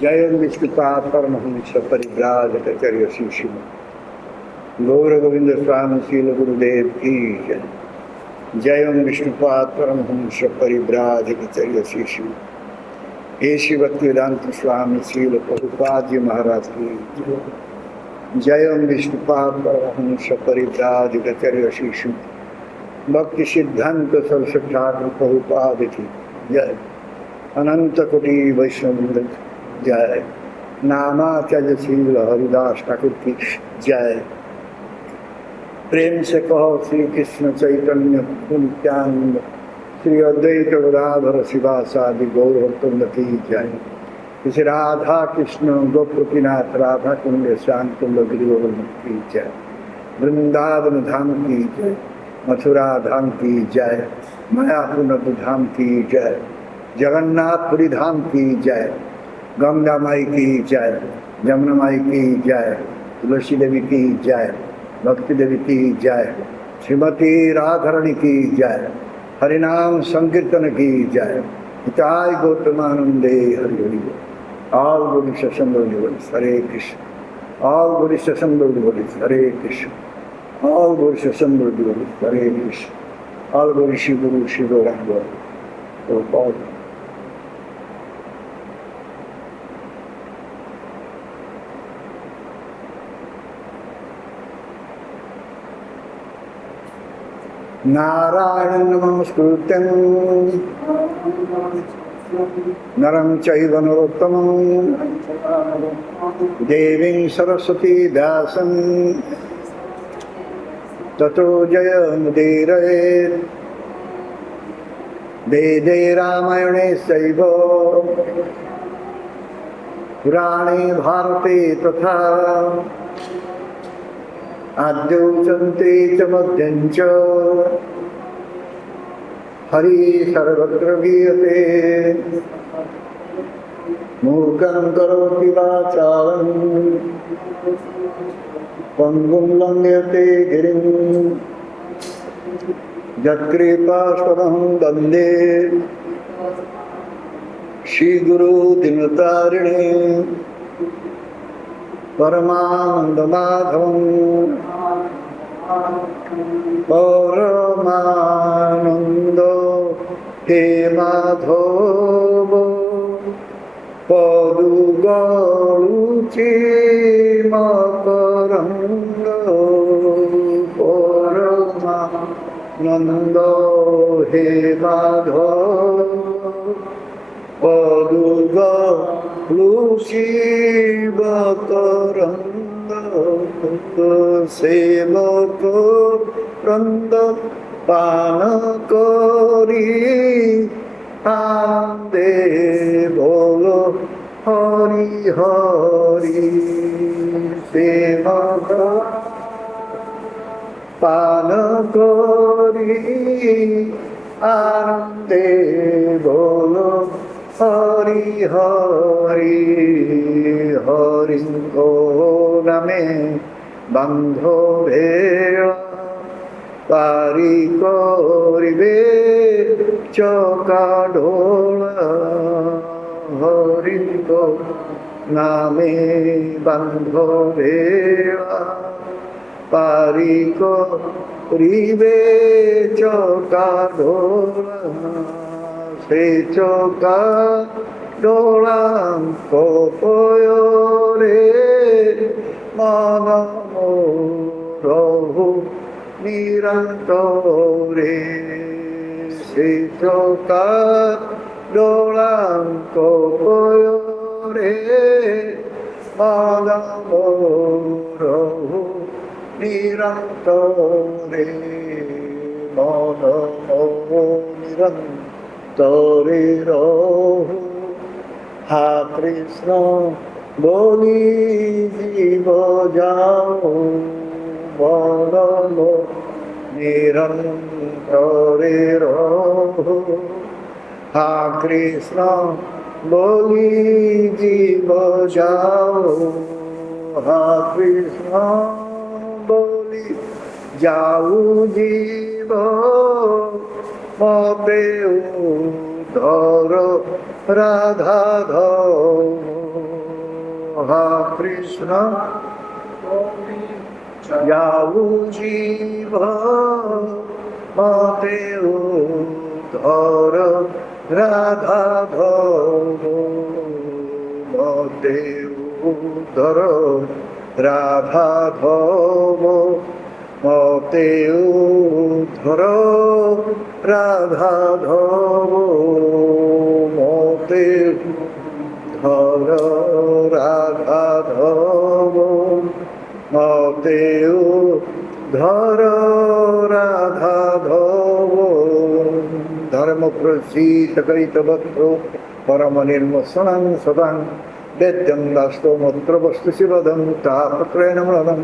जय विष्णुपाद परमहंस परिव्राजकाचार्य शिशु गौर गोविंद स्वामी शील गुरुदेव की जय। जय विष्णुपाद परमहंस परिव्राजकाचार्य शिशु ऐसी भक्तिवेदांत स्वामी शील प्रभुपाद जी महाराज की जय। जय विष्णुपाद परमहंस परिव्राजकाचार्य शिशु भक्ति सिद्धांत सरस्वती ठाकुर प्रभुपाद की जय। अनंत कोटि वैष्णव जय। नामाचार्य शील हरिदास ठाकुर की जय। प्रेम से कहो श्री कृष्ण चैतन्य नित्यानंद श्री अद्वैत गदाधर शिवासादि गौर भक्तवृंद की जय। श्री राधा कृष्ण गोपीनाथ राधा कुंड श्याम कुंड गिरिवर्धन की जय। वृंदावन धाम की जय। मथुरा धाम की जय। मायापुर धाम की जय। जगन्नाथपुरी धाम की जय। गंगा माई की जय। जमुना माई की जय। तुलसी देवी की जय। भक्ति देवी की जय। श्रीमती राधारणी की जय। हरिनाम संकीर्तन की जय। हिताय गौतमानंदे हरि हरि। ऑल गुरु सत्संग हरे कृष्ण। ऑल गुरु सत्संग हरे कृष्ण। ऑल गुरु सत्संग हरे कृष्ण। ऑल गुरु शिव राम तो नारायण नमस्कृत्यं नरं चैव नरोत्तमं देवीं सरस्वती व्यासं ततो जयमुदीरयेत्। वेदे रामायणे चैव पुराणे भारते तथा आद्यौचन्ते च मध्यं च हरि सर्वत्र गीयते। मूकं करोति वाचालं पङ्गुं लङ्घयते गिरिं यत्कृपास्पदं वन्दे श्रीगुरु दीनतारिणे परमानंद माधवं परमानंद हे माधव पदुगरुचि मकरंद परमानंद हे माधव शिवकरंद सेवक रंद पान करी आनंदे बोलो हरि हरि। सेवक पान करी आनंदे बोलो हरि हरि। हरि को नमे बंधो भेड़ पारी करिबे चौका ढोला। हरि को नामे बंधो भेड़ पारी करिबे चौका ढोला। से चौका डोला को पोयोरे मन मोरहु निरंतरे। से चौका डोला को पोयोरे मन मोरहु निरंतरे। मन मोरहु तोरे रहु हा कृष्ण बोली जीव जाओ बोलो निरंतरे रहो। हा कृष्ण बोली जीव जाओ हा कृष्ण बोली जाऊ जीव मते उधर राधा धो। हा कृष्ण जाऊ जीव मते उधर राधा धो मते उधर राधा धो मते उधर राधा धो मते धर राधा धो मते धर राधा धो। धर्म प्रसीत करित भक्तो परम निर्मसनं सदां वेद्यं दास्तोमत्र वस्तु शिवदं तापत्रयेण मृदं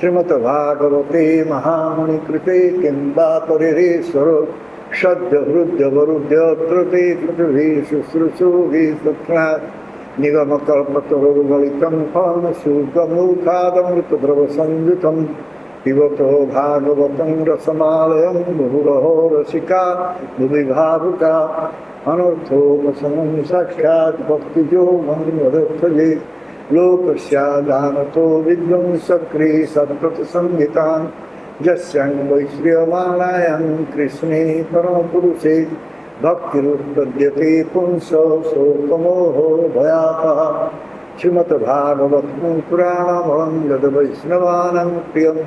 श्रीमद्भागवते महामुनि कृते किं वा परिरेश्वरो सद्य हृद्य वरुद्य कृते कृतिभिः शुश्रूषुभिः सूक्ष्मात् निगमकल्पतरुगलितं फलशुकमुखादमृतद्रवसंयुतं पिबतो भागवतं रसमालयं मुहुरहो रसिका भुवि भावुका अनर्थोपशमं साक्षात् भक्तियोगं वदर्थये लोकस्यादानतो विध्वंसक्री सत्प्रतिसंहितान् यस्यां वैश्रियमाणायां कृष्णे परमपुरुषे भक्तिरुत्पद्यते पुंसो शोकमोहो भयापः। श्रीमद्भागवतं पुराणमहं यद्वैष्णवानां प्रियं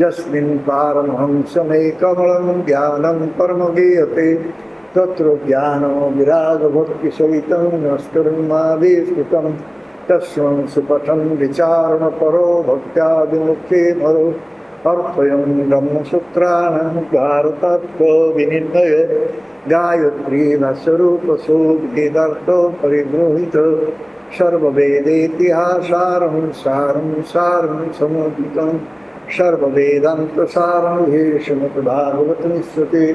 यस्मिन् पारमहंसमेकमलं ज्ञानं परमगीयते तत्र ज्ञानो विरागभक्तिसहितं नष्टर्मादिष्कृतं तस्मै सुपठं विचारणपरो भक्त्यादिमुखे मरो अर्थयं ब्रह्मसूत्राणां भारतत्वविनिर्णय गायत्री भाष्यरूपसो वेदार्थो परिगृहीत सर्ववेदेतिहासारं सारं सारं समुद्रितं सर्ववेदान्तसारं श्रीमद्भागवतनिश्रुते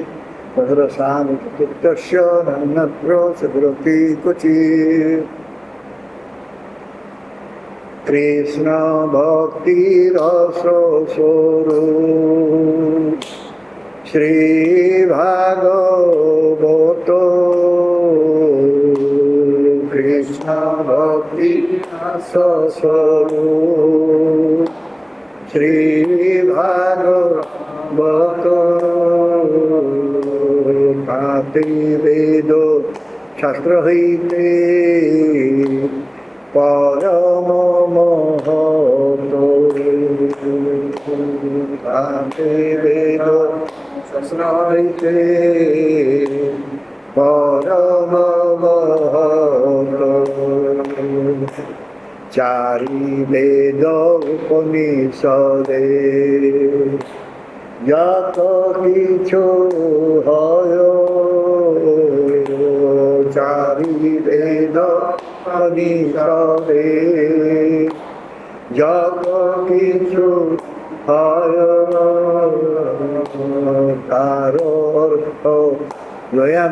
तद्रसामि चतुर्थस्य नन्यत्र सदृति क्वचित्। कृष्ण भक्ति रस स्वरूप श्री भागवत कृष्ण भक्ति रस स्वरूप श्री भागवत पाति वेद शास्त्र हईते परम महतो पाति वेद शास्त्र हईते परम महतो चारि वेद उपनिषदे যত কিছু হয় চারি বেদ পরিষদে যত কিছু হয় তার অর্থ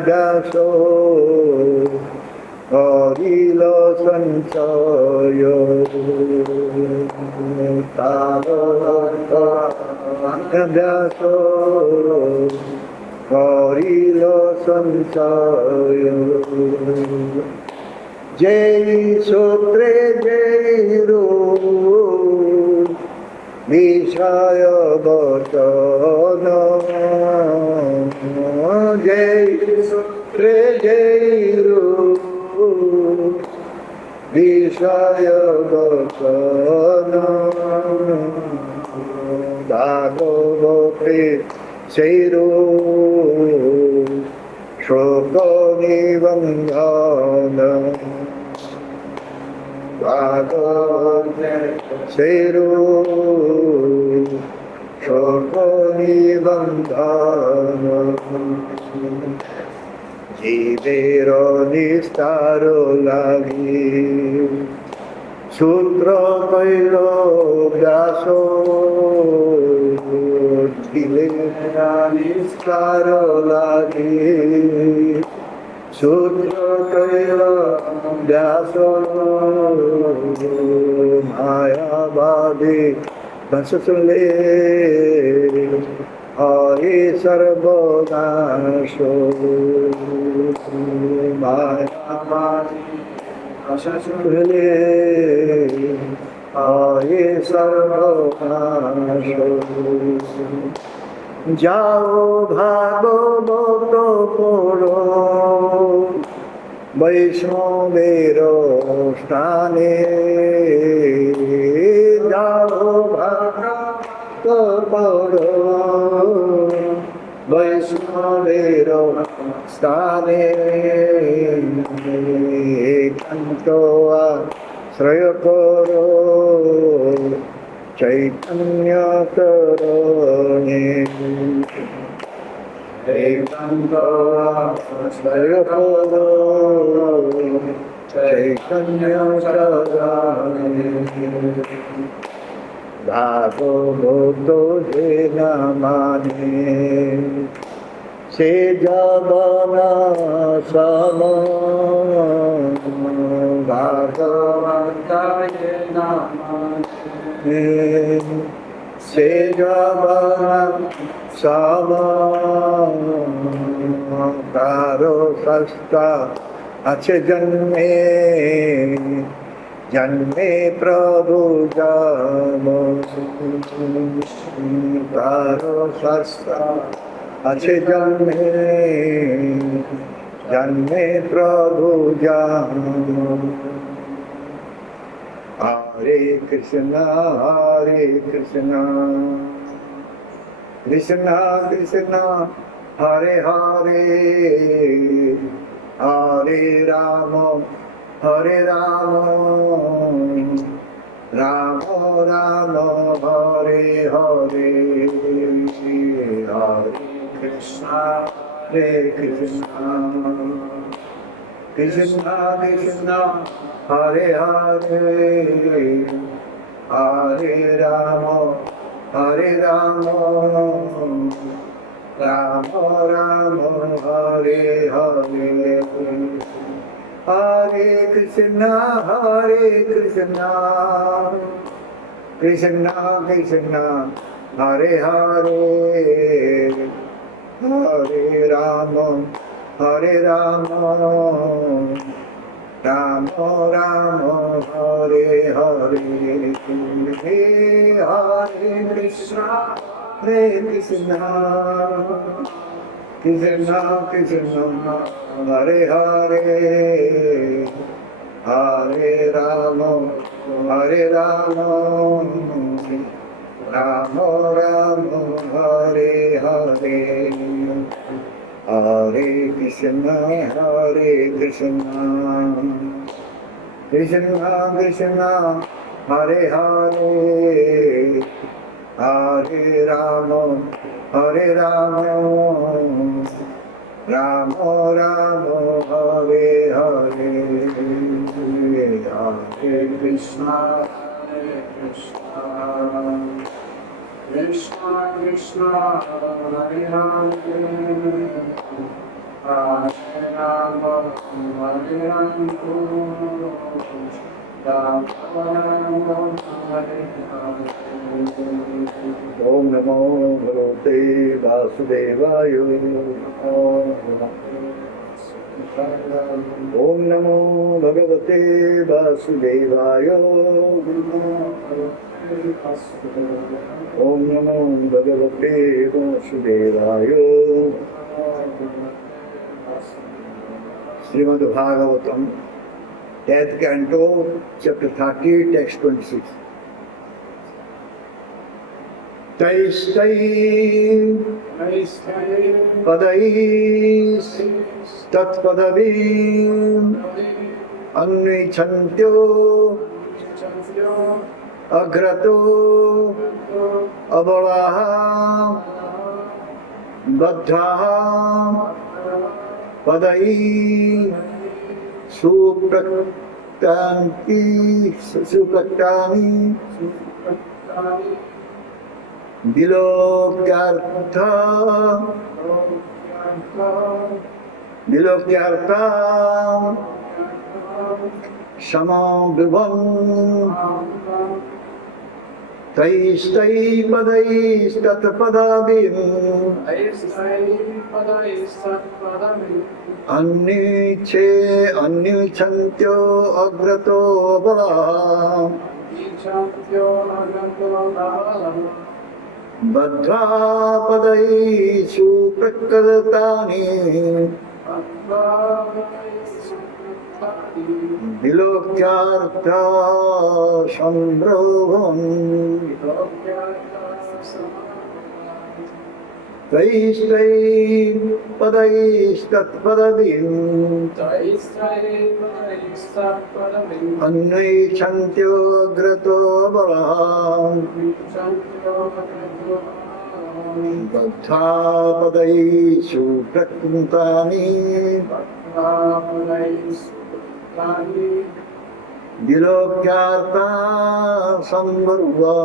ব্যাস করিল সঞ্চয় তার অর্থ ব্যাস করিল সঞ্চয় যেই সূত্রে যেই রূপ বিষয় বচন যেই সূত্রে যেই রূপ বিষয় বচন ভাগবতে সেই রূপ শোক নিবন্ধন ভাগবতে সেই রূপ শোক নিবন্ধন জীবের নিস্তার লাগি সূত্র কইল ব্যাস নিস্তার লাগি সূত্র কইল ব্যাস মায়াবাদী বসলে হরে সর্বনাশ মায়াবাদী বসলে হরে সর্বনাশ যাও ভাগবত পড়ো বৈষ্ণবের স্থানে যাও ভাগবত পড়ো বৈষ্ণবের স্থানে একান্ত আশ্রয় করো চৈতন্য তরণে একান্ত আশ্রয় করো চৈতন্য তরণে ভাগবত যে না মানে সে জবন সম ভাগবত যে না মানে সে জবন সম কারো সস্তা আছে জন্মে জন্মে প্রভু জাম কারো সস্তা আছে জন্মে জন্মে প্রভু জাম হরে কৃষ্ণ কৃষ্ণ কৃষ্ণ হরে হরে হরে রাম রাম রাম হরে হরে হরে কৃষ্ণ কৃষ্ণ কৃষ্ণ হরে হরে হরে রাম রাম রাম হরে হরে হরে কৃষ্ণ কৃষ্ণ কৃষ্ণ হরে হরে হরে রাম রাম রাম হরে হরে হরে কৃষ্ণ কৃষ্ণ কৃষ্ণ কৃষ্ণ হরে হরে হরে রাম রাম রাম হরে হরে হরে কৃষ্ণ কৃষ্ণ কৃষ্ণ হরে হরে হরে রাম রাম রাম হরে হরে হরে কৃষ্ণ কৃষ্ণ কৃষ্ণ হরে হরে হরে রাম হরে Ram Om Namo Bhagavate Vasudevaya. Om Namo Bhagavate Vasudevaya. Om Namo Bhagavate Vasudevaya. Srimad Bhagavatam, 10th Canto, Chapter 30, Text 26. तैस्तै पदैः तत्पदवीम् अन्विच्छन्त्यो अग्रतो अबलाः बद्धाः padai supraktani Vilokyartha Samam Vibhan Taistai Padais Tatpadabim Annichantyo Agrato Bala Badha Padai Suprakartani Vilokyartha Sambrovan Taistai Padais Tatpadabim Annichantyo Agrato Bala Badha Padai Suprakartani Vilokyartha Sambrovan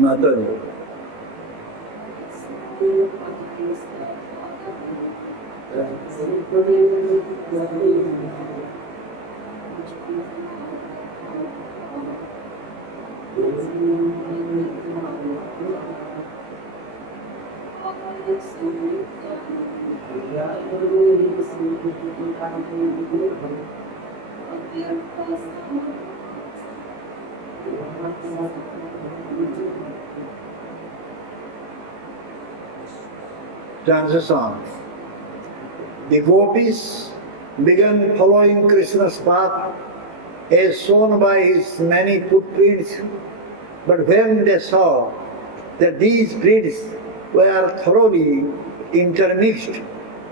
Mataji. Transition. The gopis began following Krishna's path as shown by his many footprints, but when they saw that these prints were thoroughly intermixed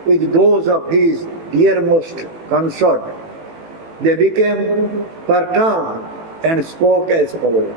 with those of his dearmost consort, they became perturbed and spoke as follows.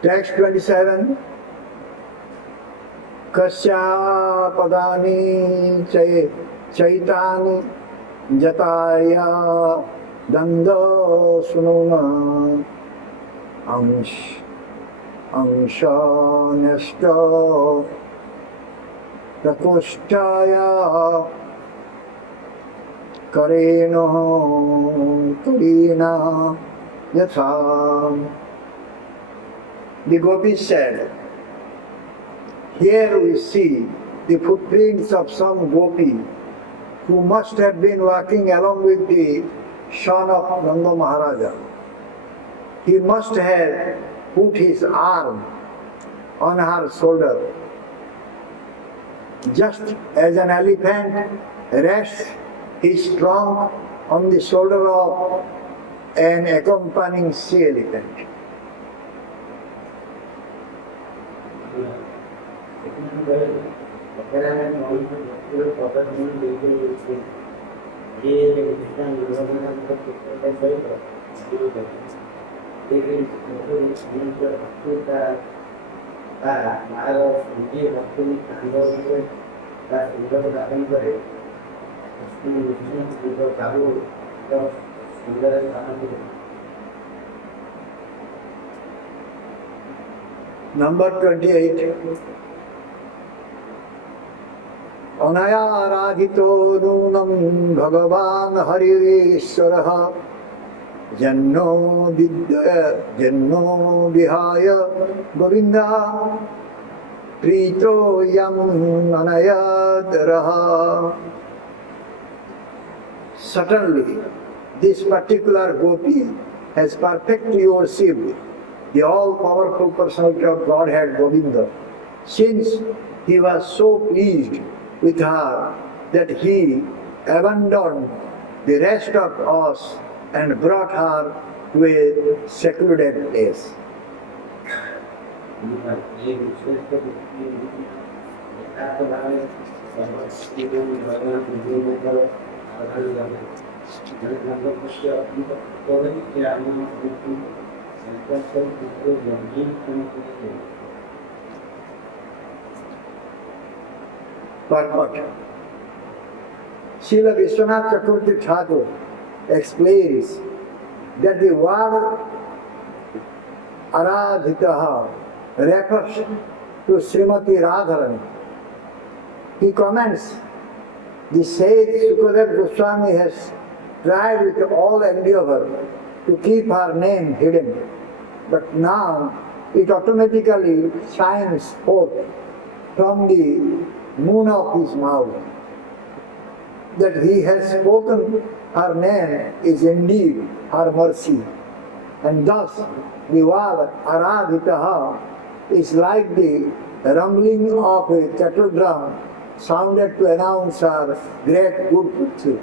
Text 27. Kasya padani chaitani jataya danda sununa ansha nesta prakushtaya karena yatha. The gopis said, here we see the footprints of some gopi who must have been walking along with the son of Nanda Maharaja. he must have put his arm on her shoulder, just as an elephant rests his trunk on the shoulder of an accompanying sea elephant. Number 28. Anaya aradhito nunam bhagavan haririshwaraha janno vihaya govinda prito yam anayadaraha. Certainly, this particular gopi has perfectly worshipped the all-powerful personality of Godhead Govinda, since he was so pleased with her that he abandoned the rest of us and brought her to a secluded place. Purport. Srila Vishwanath Chakravarti Thakur explains that the word Aradhitaha refers to Srimati Radharani. He comments, the sage Sukadeva Goswami has tried with all endeavor to keep her name hidden, but now it automatically shines forth from the moon of his mouth. That he has spoken her name is indeed her mercy, and thus the word Aradhitaha is like the rumbling of a kettle drum sounded to announce her great good fortune.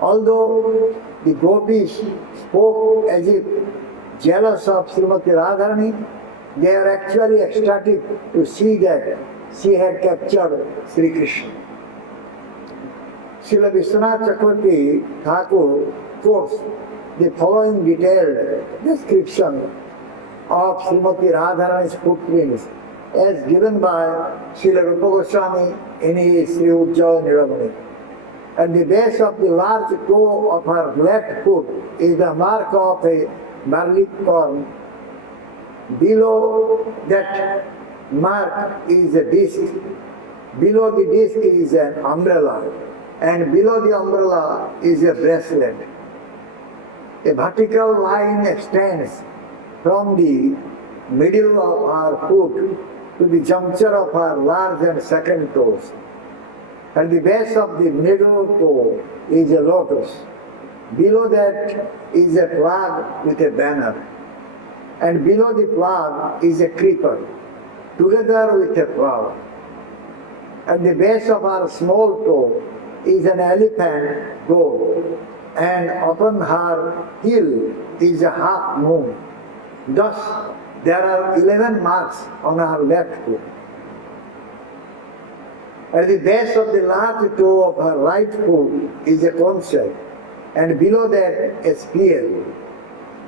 Although the gopis spoke as if jealous of Srimati Radharani, they are actually ecstatic to see that she had captured Sri Krishna. Srila Vishwanath Chakravarti Thakur quotes the following detailed description of Srimati Radharani's footprints as given by Srila Rupa Goswami in his Sri Ujjaya Niramani. At the base of the large toe of her left foot is the mark of a barley corn. Below that mark is a disc. Below the disc is an umbrella, and below the umbrella is a bracelet. A vertical line extends from the middle of her foot to the juncture of her large and second toes. At the base of the middle toe is a lotus. Below that is a flag with a banner. And below the flag is a creeper, together with a flower. At the base of her small toe is an elephant goat, and upon her heel is a half moon. Thus, there are 11 marks on her left foot. At the base of the large toe of her right foot is a concept, and below that a spear.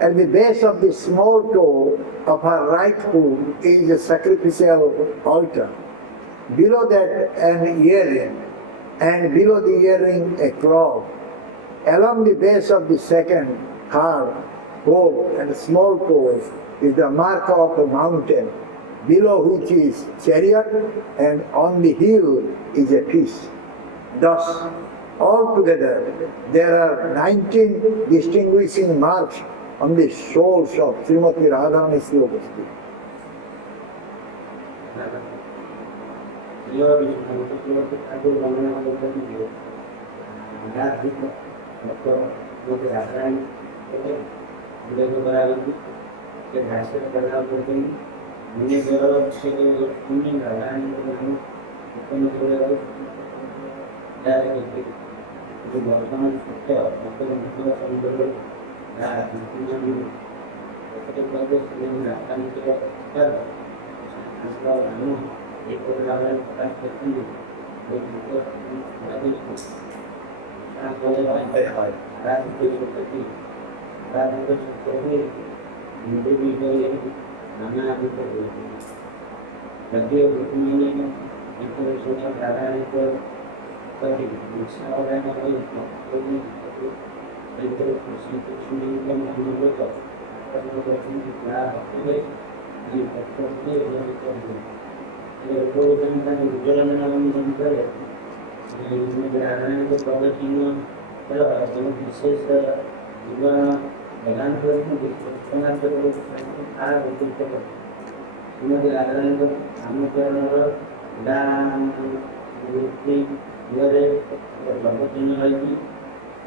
At the base of the small toe of her right foot is a sacrificial altar. Below that an earring, and below the earring a claw. Along the base of the second, hard, fourth and small toes is the mark of a mountain, below which is chariot, and on the heel is a fish. Thus, altogether, there are 19 distinguishing marks on the soles of Srimati Radharani Srivasti. के भाषा करना पड़ती मुझे जरूर से सुनने का गाने को जरूर जाए कि जो वर्तमान सत्य मतलब संदर्भ ना इसमें तो पहले से नहीं आता नहीं तो कर इसका अनु एक और लेवल का करते हैं वो अभी आप बोले भाई रात को करती रात को करती मुझे भी कोई नाना अभी तो लगे उसमें इंफॉर्मेशन का डाटा है तो कभी दूसरा और है ना कोई एक तो कुछ नहीं कम हम लोग का तो क्या है ये फैक्टर से ये तो जनता ने गुजरात में हम समझ रहे इसमें ग्रामीण को प्रगति में तो विशेष जीवन प्रदान करने की समाज को आ होती है इनके आधार पर हम करना दान वृत्ति वगैरह और प्रगति में आएगी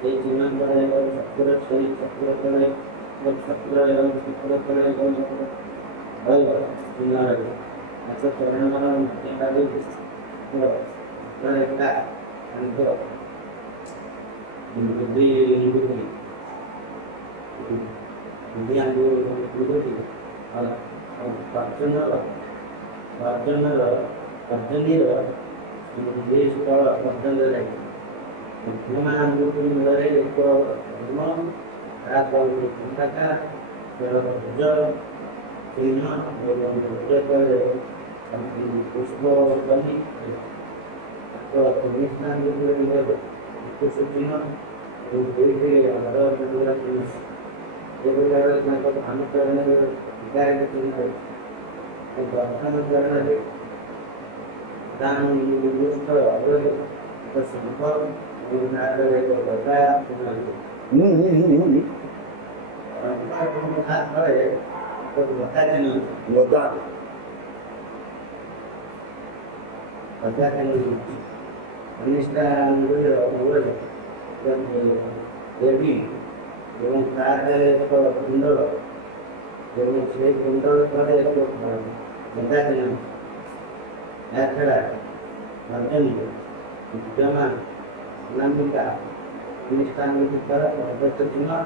ये जीवन पर है चक्र सही चक्र करे जब चक्र है चक्र करे भाई जीना है ऐसा करने वाला मुझे लगे तो रहता है बुद्धि yang dulu ini sekolah perjalanan lagi. Memang dulu mulai itu memang atau kita berkerja ini belum berkerja kami usaha kami atau tulisan dulu itu semua itu ada dua jenis. Jadi kalau kita anak kerana kita itu anak kerana dan lulus ke tersebut ada itu berkaya ini apa ya perbuatan penistaan dulu dan jadi yang ada kalau bundel yang saya bundel pada itu berkaitan Akhirnya, nanti zaman Namika, penistaan itu pada berterima,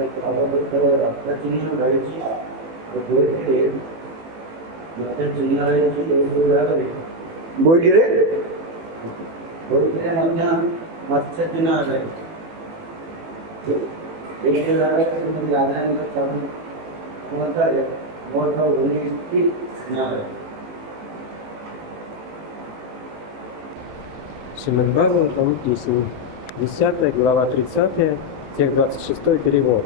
mereka berterima dari Cina, berbuat mereka Cina itu berapa ni? Giri? Giri namanya macam Cina ada. Ini ada seperti ada yang macam mana unik Cina. Шримад Бхагаватам, песни, 10 глава 30, текст 26 перевод.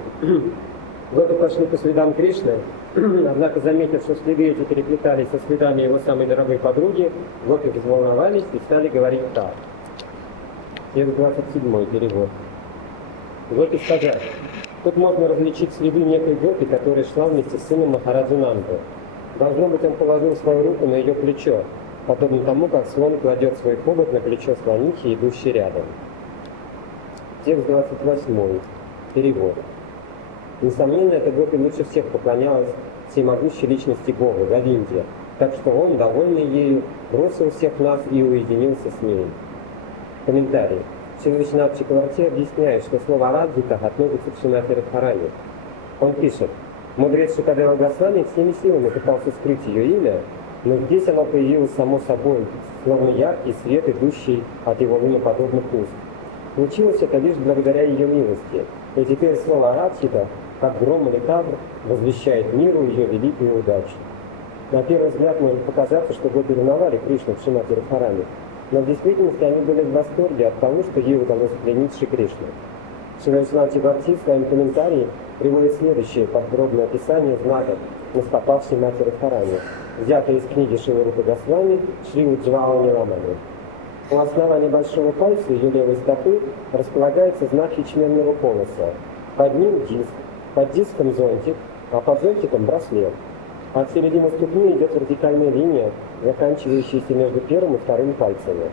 Годы пошли по следам Кришны, однако, заметив, что следы эти переплетались со следами его самой дорогой подруги, гопи взволновались и стали говорить так. Текст 27 перевод. Гопи сказали: тут можно различить следы некой гопи, которая шла вместе с сыном Махараджи Нанды. Должно быть, он положил свою руку на ее плечо, подобно тому, как слон кладет свой хобот на плечо слонихи, идущей рядом. Текст 28. Перевод. Несомненно, эта гопи лучше всех поклонялась всемогущей личности Говы, Говинде, так что он, довольный ею, бросил всех нас и уединился с ней. Комментарий. Шри Чакраварти объясняет, что слово «радхика» относится к Шримати Радхарани. Он пишет: мудрец Шукадева Госвами всеми силами пытался скрыть ее имя, но здесь оно появилось само собой, словно яркий свет, идущий от его луноподобных уст. Случилось это лишь благодаря ее милости, и теперь слово «радхика», как гром или тавр, возвещает миру ее великую удачу. На первый взгляд может показаться, что гопи ревновали Кришну в Шримати Радхарани, но в действительности они были в восторге от того, что ей удалось пленить Шри Кришну. Шрипад Чакраварти в своем комментарии приводит следующее подробное описание знаков, наступавшей Мати Радхарани, взятое из книги Шрила Рупы Госвами Шри Уджвала Ниламани. У основания большого пальца ее левой стопы располагается знак ячменного колоса. Под ним диск, под диском зонтик, а под зонтиком браслет. От середины ступни идет вертикальная линия, заканчивающаяся между первым и вторым пальцами.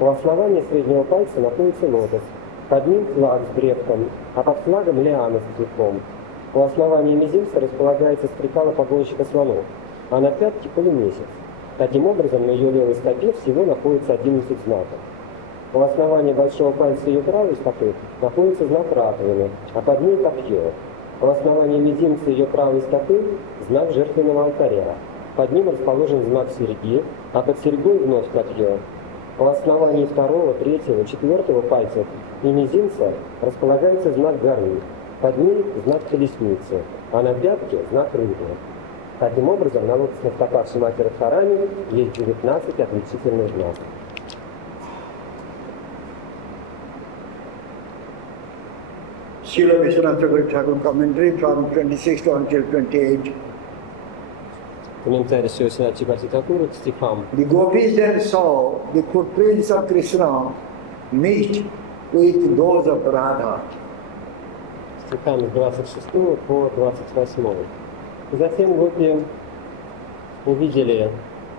У основания среднего пальца находится лотос. Под ним флаг с древком, а под флагом лиана с цветком. У основания мизинца располагается стрекала погонщика слонов, а на пятке полумесяц. Таким образом, на ее левой стопе всего находится 11 знаков. У основания большого пальца ее правой стопы находится знак раковины, а под ней копье. У основания мизинца ее правой стопы знак жертвенного алтаря. Под ним расположен знак серьги, а под серьгой вновь копье. У основании второго, третьего, четвертого пальцев и мизинца располагается знак горы. Под ней знак колесницы, а на пятке знак рыбы. Таким образом, на лотосных стопах Шримати Радхарани есть 19 отличительных знаков. Srila Vishwanath Thakur commentary from 26 until 28. Комментарий Шри Чипати Такура к стихам. The gopis then saw the footprints of Krishna mixed with those of Radha. Стихами с 26 по 28. Затем гопи увидели,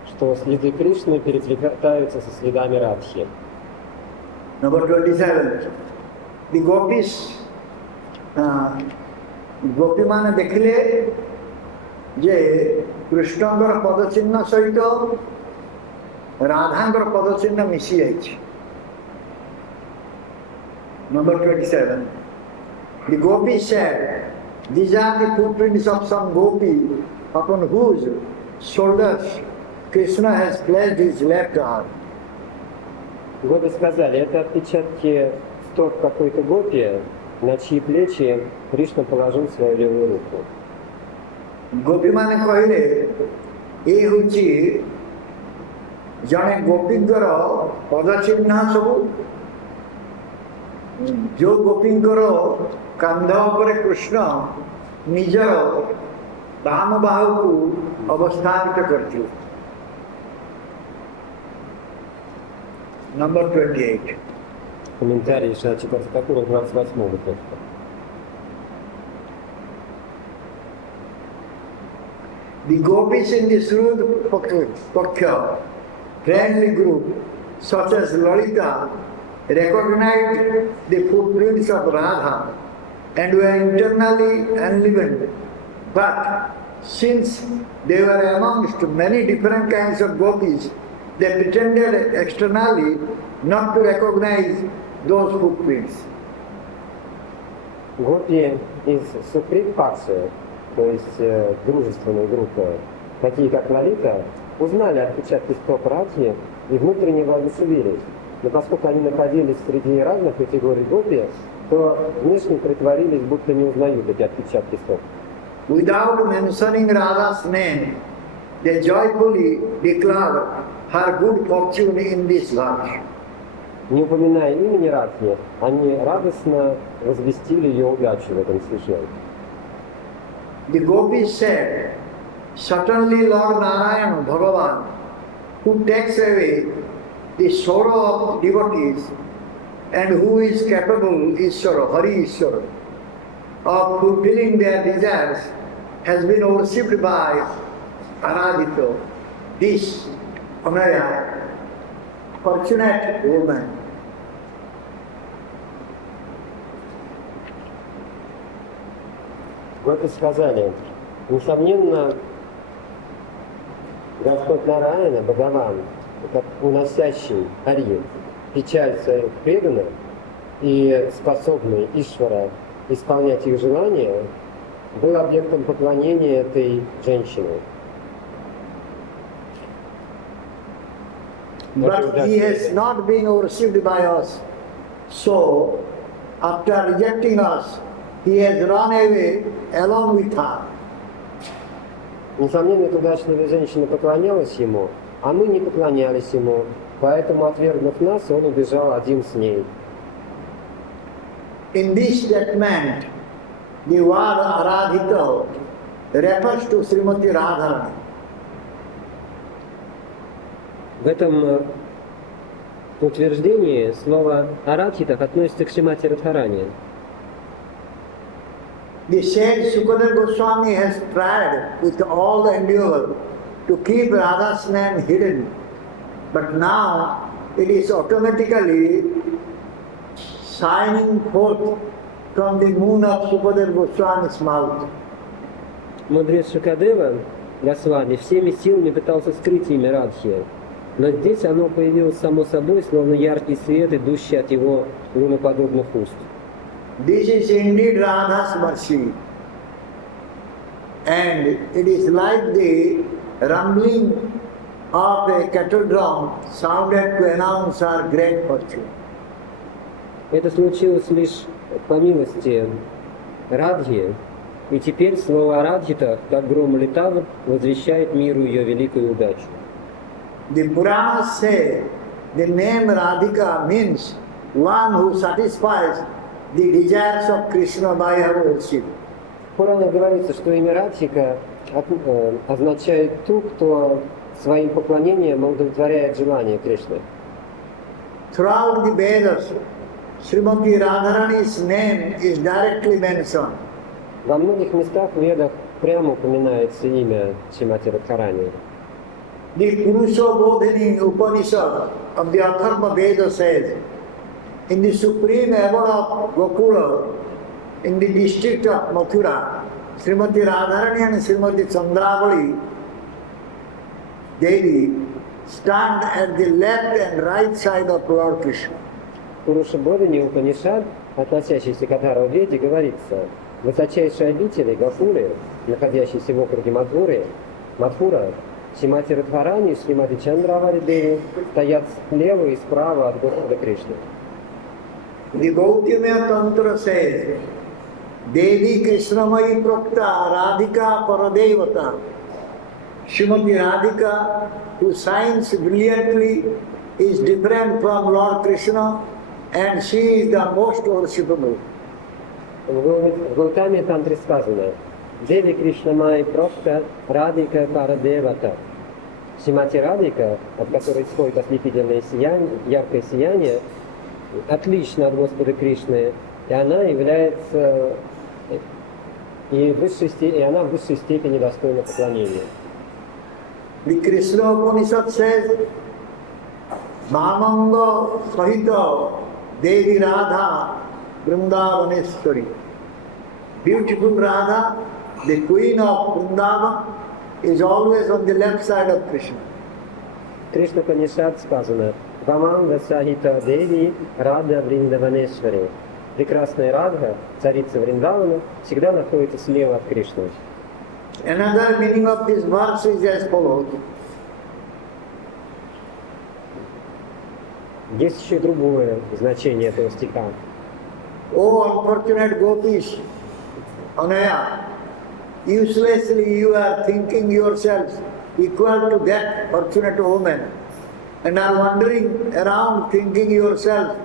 что следы Кришны переплетаются со следами Радхи. Number 27. The gopis ଗୋପୀମାନେ ଦେଖିଲେ ଯେ କୃଷ୍ଣଙ୍କର ପଦଚିହ୍ନ ସହିତ ରାଧାଙ୍କର ପଦଚିହ୍ନ ମିଶି ଯାଇଛି. Number 27. The gopis said, these are the footprints of some gopi upon whose shoulders Krishna has placed his left arm. Гопи сказали, это отпечатки стоп какой-то гопи, на чьи плечи Кришна положил свою левую руку. ଗୋପୀମାନେ କହିଲେ ଏ ହେଉଛି ଜଣେ ଗୋପୀଙ୍କର ପଦଚିହ୍ନ ସବୁ, ଯେଉଁ ଗୋପୀଙ୍କର କାନ୍ଧ ଉପରେ କୃଷ୍ଣ ନିଜର ବାମ ବାହୁକୁ ଅବସ୍ଥାପିତ କରିଥିଲେ. Number 28. Комментарий Шри Чипати Такура 28 текста. The gopis in this Paksha friendly group, such as Lalita, recognized the footprints of Radha and were internally enlivened. But since they were amongst many different kinds of gopis, they pretended externally not to recognize those footprints. Гопи из Суприт Пакши, то есть дружественной группы, такие как Лалита, узнали отпечатки стоп Радхи и внутренне воодушевились. Но поскольку они находились среди разных категорий гопи, то внешне притворились, будто не узнают эти отпечатки стоп. Without mentioning Radha's name, they joyfully declared her good fortune in this life. Не упоминая имени Радхи, они радостно возвестили ее удачу в этом служении. The gopis said, certainly Lord Narayana Bhagavan, who takes away the sorrow of devotees and who is capable, Ishvara, Hari Ishvara, of fulfilling their desires, has been worshipped by Aradhito, this Amaya, fortunate woman. Гопи сказали, несомненно, Господь Нараяна, Бхагаван, как уносящий Ари, печаль своих преданных и способный Ишвара исполнять их желания, был объектом поклонения этой женщины. But he has not been worshipped by us. So, after rejecting us, he has run away along with her. Несомненно, эта удачная женщина поклонялась ему, а мы не поклонялись ему, поэтому, отвергнув нас, он убежал один с ней. In this statement, the word Aradhita refers to Srimati Radharani. В этом утверждении слово «арадхитах» относится к Шримати Радхарани. The said Sukadeva Goswami has tried with all the endeavor to keep Radha's name hidden, but now it is automatically shining forth from the moon of Sripad Goswami's mouth. Мудрец Шукадева Госвами всеми силами пытался скрыть имя Радхи, но здесь оно появилось само собой, словно яркий свет, идущий от его луноподобных уст. This is indeed Radha's mercy. And it is like the rumbling of a kettle drum sounded to announce her great fortune. Это случилось лишь по милости Радхи, и теперь слово о Радхитах, как гром летал, возвещает миру ее великую удачу. The Puranas say the name Radhika means one who satisfies the desires of Krishna by her worship. В Пуранах говорится, что имя Радхика означает ту, кто своим поклонением удовлетворяет желания Кришны. Throughout the Vedas, Srimati Radharani's name is directly mentioned. Во многих местах в Ведах прямо упоминается имя Шримати Радхарани. The Purushabodhini Upanishad of the Atharva Veda says, in the supreme abode of Gokula, in the district of Mathura, Srimati Radharani and Srimati Chandravali Devi stand at the left and right side of Lord Krishna. В Пурушабодхини Упанишад, относящийся к Атхарва Веде, говорится, высочайшие обители Гокулы, находящиеся в округе Мадхура, Шримати Радхарани и Шримати Чандравали Деви стоят слева и справа от Господа Кришны. The Gautamiya Tantra says, Devi Krishnamai Prokta Radhika Paradevata. Srimati Radhika, who shines brilliantly, is different from Lord Krishna and she is the most worshipable. В Гаутаме Тантре сказано, Деви Кришнамай Прокта Радика Парадевата. Шримати Радика, от которой исходит ослепительное сияние, яркое сияние, отлична от Господа Кришны, и она является и она в высшей степени достойна поклонения. The Krishna Upanishad says, Bhamanga Sahita Devi Radha Vrindavaneshwari. Beautiful Radha, the queen of Vrindavan, is always on the left side of Krishna. Кришна Панишад сказано, Ваманга Сахита Деви Рада Вриндаванешвари. Прекрасная Радха, царица Вриндавана, всегда находится слева от Кришны. Another meaning of this verse is as follows. Есть еще другое значение этого стиха. Oh unfortunate gopis, Anaya, uselessly you are thinking yourselves equal to that fortunate woman and are wandering around thinking yourself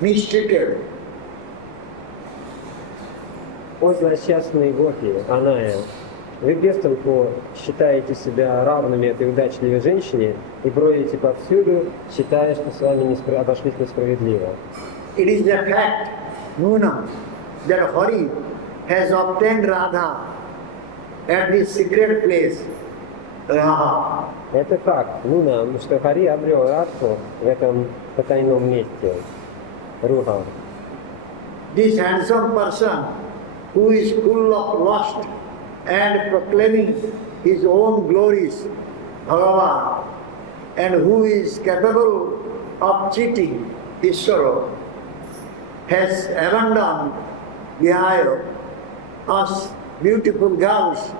mistreated. О злосчастные гопи, Аная, вы без толку считаете себя равными этой удачливой женщине и бродите повсюду, считая, что с вами обошлись несправедливо. It is the fact, Nuna, that Hari has obtained Radha at his secret place, Raha. Это факт, Нуна, что Хари обрел Радху в этом потайном месте, Руха. This handsome person who is full of lust and proclaiming his own glories, Bhagavan, and who is capable of cheating Ishvara, has abandoned behind us beautiful girls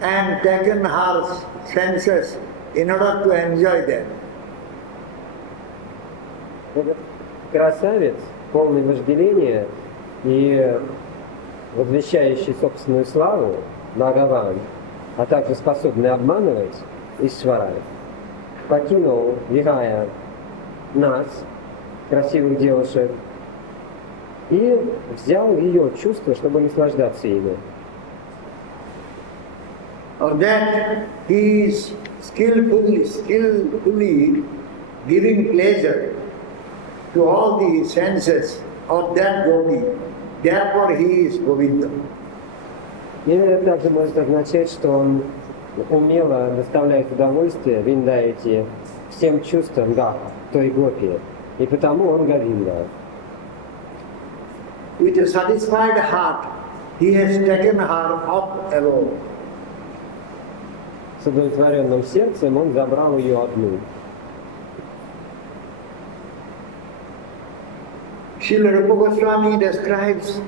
and taken her senses in order to enjoy them. Этот красавец, полный вожделения и возвещающий собственную славу, Бхагаван, а также способный обманывать Ишвара, покинул Вихая нас, красивых девушек, и взял ее чувства, чтобы наслаждаться ими. Of that he is skillfully giving pleasure to all the senses of that gopi. Therefore he is Govinda. И это также может означать, что он умело доставляет удовольствие, виндаете, всем чувствам, да, той гопи. И потому он Говинда. with a satisfied heart, he has taken her up alone. С удовлетворенным сердцем он забрал ее одну. Srila Rupa Goswami describes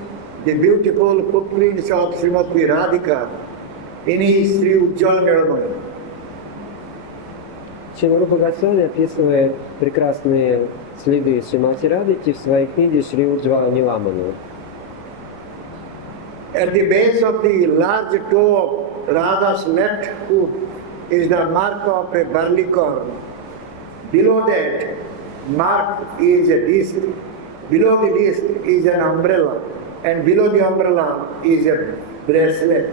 the beautiful footprints of Srimati Radhika in his Sri Ujjwal Nilamani. Шрила Рупа Госвами описывает прекрасные следы Шримати Радхики в своей книге Шри Уджвала Ниламана. At the base of the large toe of Radha's left foot is the mark of a barley corn. Below that mark is a disc. Below the disc is an umbrella. And below the umbrella is a bracelet.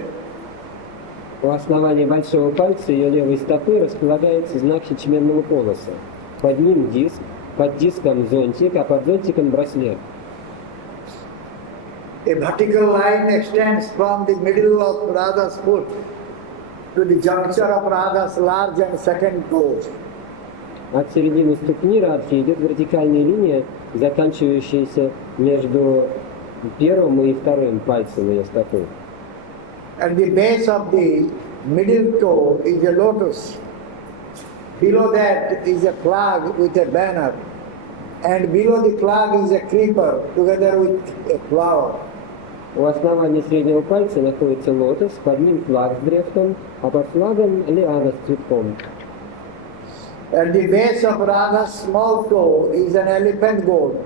У основания большого пальца ее левой стопы располагается знак ячменного колоса. Под ним диск, под диском зонтик, а под зонтиком браслет. A vertical line extends from the middle of Radha's foot to the juncture of Radha's large and second toes. От середины ступни Радхи идет вертикальная линия, заканчивающаяся между первым и вторым пальцем ее стопы. At the base of the middle toe is a lotus. Below that is a flag with a banner. And below the flag is a creeper together with a flower. У основания среднего пальца находится лотос, под ним флаг с древком, а под флагом лиана с цветком. At the base of Radha's small toe is an elephant goat,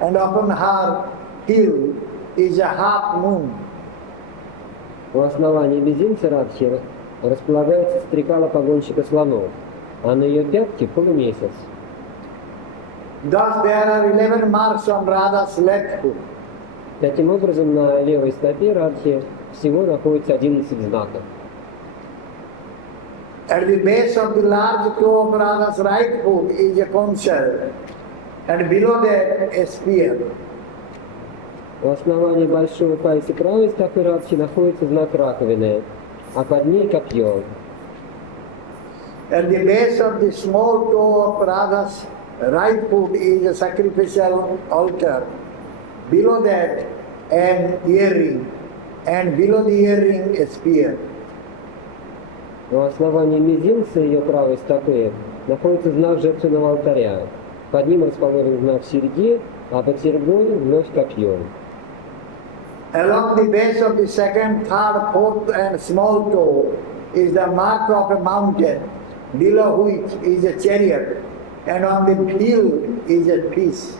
and upon her heel is a half moon. У основания мизинца Радхи располагается стрекала погонщика слонов, а на ее пятке полумесяц. Thus there are 11 marks on Radha's left foot. Таким образом, на левой стопе Радхи всего находится 11 знаков. At the base of the large toe of Radha's right foot is a conch shell, and below that a spear. У основания большого пальца правой стопы Радхи находится знак раковины, а под ней копье. At the base of the small toe of Radha's right foot is a sacrificial altar. Below that an earring, and below the earring a spear. У основания мизинца ее правой стопы находится знак жертвенного алтаря. Под ним расположен знак серьги, а под серьгой вновь копье. Along the base of the second, third, fourth and small toe is the mark of a mountain, below which is a chariot, and on the heel is a piece.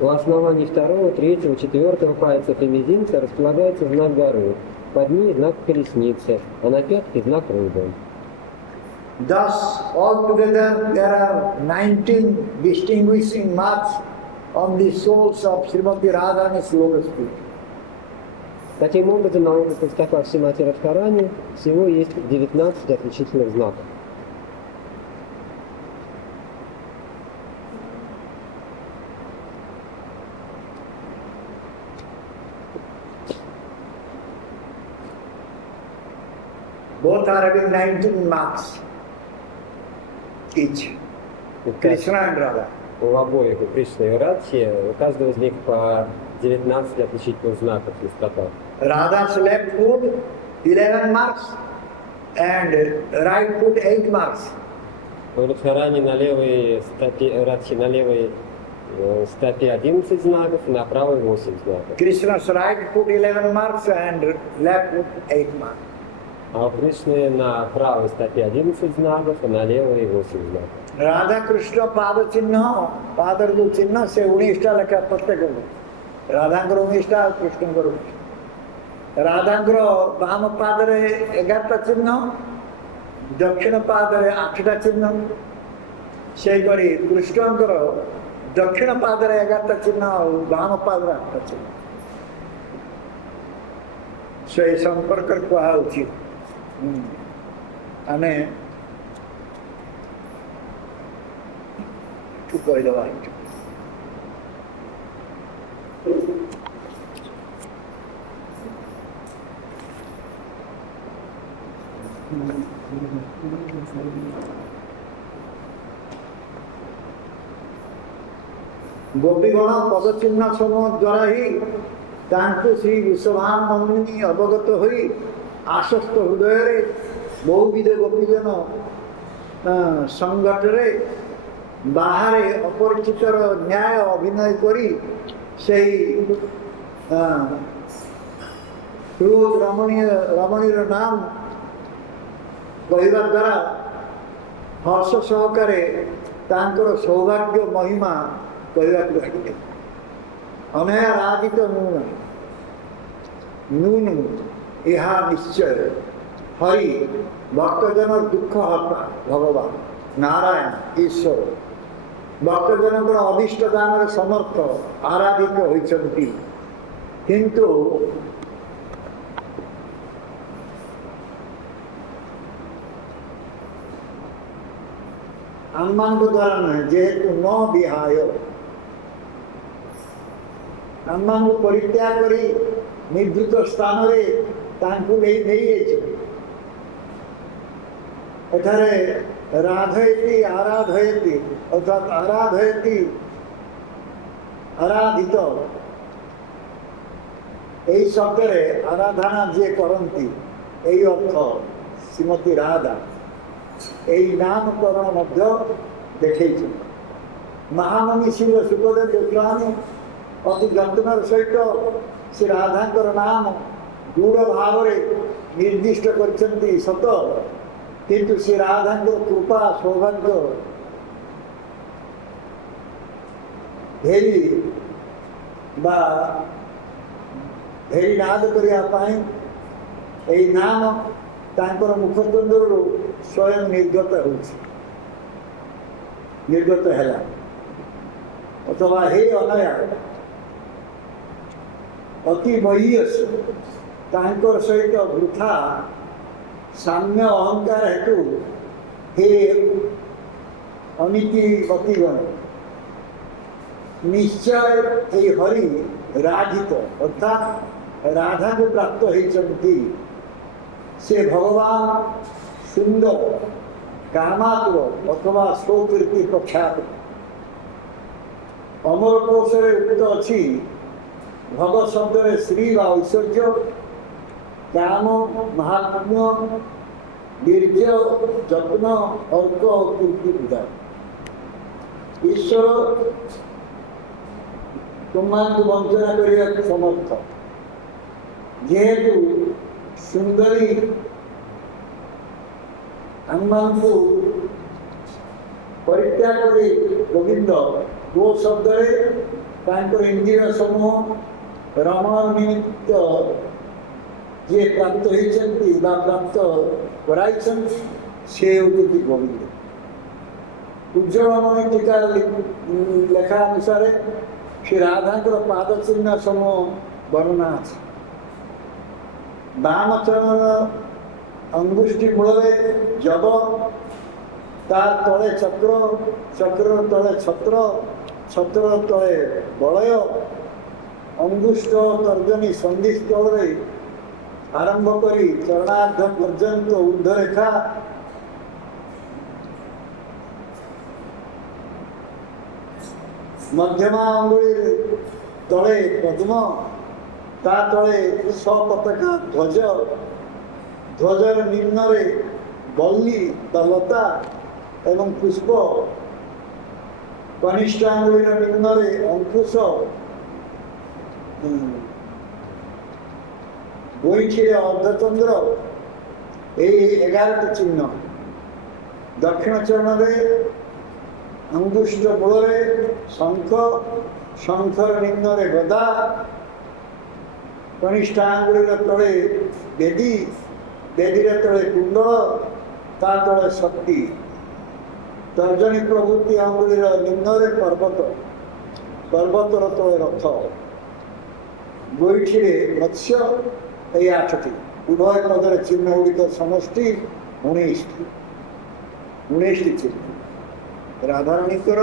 У основания второго, третьего, четвертого пальцев и мизинца располагается знак горы. Под ней знак колесницы, а на пятке знак рыбы. Thus, altogether there are 19 distinguishing marks on the soles of Srimati Radharani's lotus feet. Таким образом, на лотосных стопах Шримати Радхарани всего есть 19 отличительных знаков. Both are having 19 marks each. Krishna and Radha. У обоих, у Кришны и Радхи, у каждого из них по 19 отличительных знаков на стопах. Radha's left foot 11 marks and right foot 8 marks. У Радхарани на левой стопе, Радхи на левой стопе 11 знаков, на правой 8 знаков. Krishna's right foot 11 marks and left foot 8 marks. А у Кришны на правой стопе 11 знаков, а на левой 8 знаков. Radha Krishna पाद चिन्ह पादर जो चिन्ह से 19टा लेखा प्रत्येक राधांग्र 19टा कृष्णंग्र राधांग्र वाम पादरे 11टा चिन्ह दक्षिण पादरे 8टा चिन्ह सेहीपरि कृष्णंग्र दक्षिण पादरे 11टा चिन्ह वाम पादरे 8टा चिन्ह से संपर्क कुहाउछि आने to go the light. ଗୋପୀଗଣ ପଦଚିହ୍ନ ସମୂହ ଦ୍ୱାରା ହିଁ ତାଙ୍କୁ ଶ୍ରୀ ବିଶ୍ୱଭାନ ମୁନି ଅବଗତ ହୋଇ ଆଶ୍ୱସ୍ତ ହୃଦୟରେ ବହୁବିଧ ଗୋପୀଜନ ସଂଗଠରେ ବାହାରେ ଅପରିଚିତର ନ୍ୟାୟ ଅଭିନୟ କରି ସେହି ରମଣୀର ନାମ କହିବା ଦ୍ୱାରା ହର୍ଷ ସହକାରେ ତାଙ୍କର ସୌଭାଗ୍ୟ ମହିମା କହିବାକୁ ଲାଗିଲେ। ଅନୟା ରାଜିତ ନୁନୁ ଏହା ନିଶ୍ଚୟ ହରି ଭକ୍ତଜନ ଦୁଃଖ ହତା ଭଗବାନ ନାରାୟଣ ଈଶ୍ୱର ଭକ୍ତଜନଙ୍କର ଅଭିଷ୍ଟ ଦାନରେ ସମର୍ଥ ଆରାଧିତ ହୋଇଛନ୍ତି। କିନ୍ତୁ ଆମମାନଙ୍କ ଦ୍ୱାରା ନୁହେଁ, ଯେହେତୁ ନ ବିହାୟ ଆମମାନଙ୍କୁ ପରିତ୍ୟାଗ କରି ନିର୍ଦ୍ଧିତ ସ୍ଥାନରେ ତାଙ୍କୁ ନେଇଯାଇଛି। ଏଠାରେ ରାଧୟତି ଆରାଧୟତି ଅର୍ଥାତ୍ ଆରାଧୟତି ଆରାଧିତ, ଏହି ଶବ୍ଦରେ ଆରାଧନା ଯିଏ କରନ୍ତି ଏହି ଅର୍ଥ ଶ୍ରୀମତୀ ରାଧା ଏହି ନାମକରଣ ମଧ୍ୟ ଦେଖେଇଛନ୍ତି। ମହାମୁନି ଶ୍ରୀ ସୁଖଦେବ ଗୋସ୍ୱାମୀ ଅତି ଯତ୍ନର ସହିତ ଶ୍ରୀ ରାଧାଙ୍କର ନାମ ଦୃଢ଼ ଭାବରେ ନିର୍ଦ୍ଦିଷ୍ଟ କରିଛନ୍ତି ସତ, କିନ୍ତୁ ଶ୍ରୀ ରାଧାଙ୍କର କୃପା ସୌଭାଗ୍ୟ ଭେରି ନାଦ କରିବା ପାଇଁ ଏହି ନାମ ତାଙ୍କର ମୁଖଚନ୍ଦ୍ରରୁ ସ୍ୱୟଂ ନିର୍ଗତ ହେଲା। ଅଥବା ହେ ଅନୟା ଅତି ମହୀୟସ ତାଙ୍କର ସହିତ ବୃଥା ସାମ୍ୟ ଅହଙ୍କାର ହେତୁ ହେ ଅନୀତି ଗତିଗଣ ନିଶ୍ଚୟ ଏହି ହରି ରାଧିତ ଅର୍ଥାତ୍ ରାଧାକୁ ପ୍ରାପ୍ତ ହେଇଛନ୍ତି। ସେ ଭଗବାନ ସୁନ୍ଦର କାମାତୁର ଅଥବା ସ୍ୱକୀର୍ତ୍ତି ପ୍ରଖ୍ୟାତ। ଅମର କୋଶରେ ଉକ୍ତ ଅଛି ଭଗତ ଶବ୍ଦରେ ଶ୍ରୀ ବା ଐଶ୍ୱର୍ଯ୍ୟ, କାମ ମହାତ୍ମ୍ୟ, ବୀର୍ଯ୍ୟ, ଯତ୍ନ, ଅର୍କ ଓ କୀର୍ତ୍ତି ବୁଝାଏ। ଈଶ୍ୱର ତୁମମାନଙ୍କୁ ବଞ୍ଚନା କରିବାକୁ ସମର୍ଥ। ଯେହେତୁ ସୁନ୍ଦରୀ ଆମମାନଙ୍କୁ ପରିତ୍ୟାଗ କରି ଗୋବିନ୍ଦ ଗୋ ଶବ୍ଦରେ ତାଙ୍କର ଇନ୍ଦ୍ରିୟ ସମୂହ ରମଣ ନିମିତ୍ତ ଯିଏ ପ୍ରାପ୍ତ ହୋଇଛନ୍ତି ବା ପ୍ରାପ୍ତ କରାଇଛନ୍ତି ସେ ହେଉଛନ୍ତି ଗୋବିନ୍ଦ। ଉଜ୍ଜଳମଣି ଟୀକା ଲେଖା ଅନୁସାରେ ଶ୍ରୀ ରାଧାଙ୍କର ପାଦ ଚିହ୍ନ ସମୂହ ବର୍ଣ୍ଣନା ଅଛି। ବାମ ଚରଣ ଅଙ୍ଗୁଷ୍ଠି ମୂଳରେ ଯବ, ତା ତଳେ ଚକ୍ର, ଚକ୍ର ତଳେ ଛତ୍ର, ଛତ୍ର ତଳେ ବଳୟ, ଅଙ୍ଗୁଷ୍ଠ ତର୍ଜନୀ ସନ୍ଧି ସ୍ଥଳରେ ଆରମ୍ଭ କରି ଚରଣାର୍ଦ୍ଧ ପର୍ଯ୍ୟନ୍ତ ଉର୍ଦ୍ଧ୍ୱରେଖା, ମଧ୍ୟମା ଅଙ୍ଗୁଳି ତଳେ ପଦ୍ମ, ତା ତଳେ ସପତାକା ଧ୍ୱଜ, ଧ୍ୱଜର ନିମ୍ନରେ ବଲ୍ଲୀ ବା ଲତା ଏବଂ ପୁଷ୍ପ, କନିଷ୍ଠ ଆଙ୍ଗୁଳିର ନିମ୍ନରେ ଅଙ୍କୁଶ, ଗୋଇଠିରେ ଅର୍ଦ୍ଧଚନ୍ଦ୍ର, ଏହି 11ଟି ଚିହ୍ନ। ଦକ୍ଷିଣ ଚରଣରେ ଅଙ୍ଗୁଷ୍ଠ ମୂଳରେ ଶଙ୍ଖ, ଶଙ୍ଖର ନିମ୍ନରେ ଗଦା, କନିଷ୍ଠ ଆଙ୍ଗୁଳିର ତଳେ ବେଦୀ, ବେଦୀର ତଳେ କୁଣ୍ଡଳ, ତା ତଳେ ଶକ୍ତି, ତର୍ଜନୀ ପ୍ରଭୃତି ଅଙ୍ଗୁଳିର ନିମ୍ନରେ ପର୍ବତ, ପର୍ବତର ତଳେ ରଥ, ଗୋଇଠିରେ ମତ୍ସ୍ୟ, ଏହି 8ଟି। ଉଭୟ ପଦରେ ଚିହ୍ନ ଗୁଡ଼ିକ ସମଷ୍ଟି 19ଟି ଚିହ୍ନ। ରାଧାରାଣୀଙ୍କର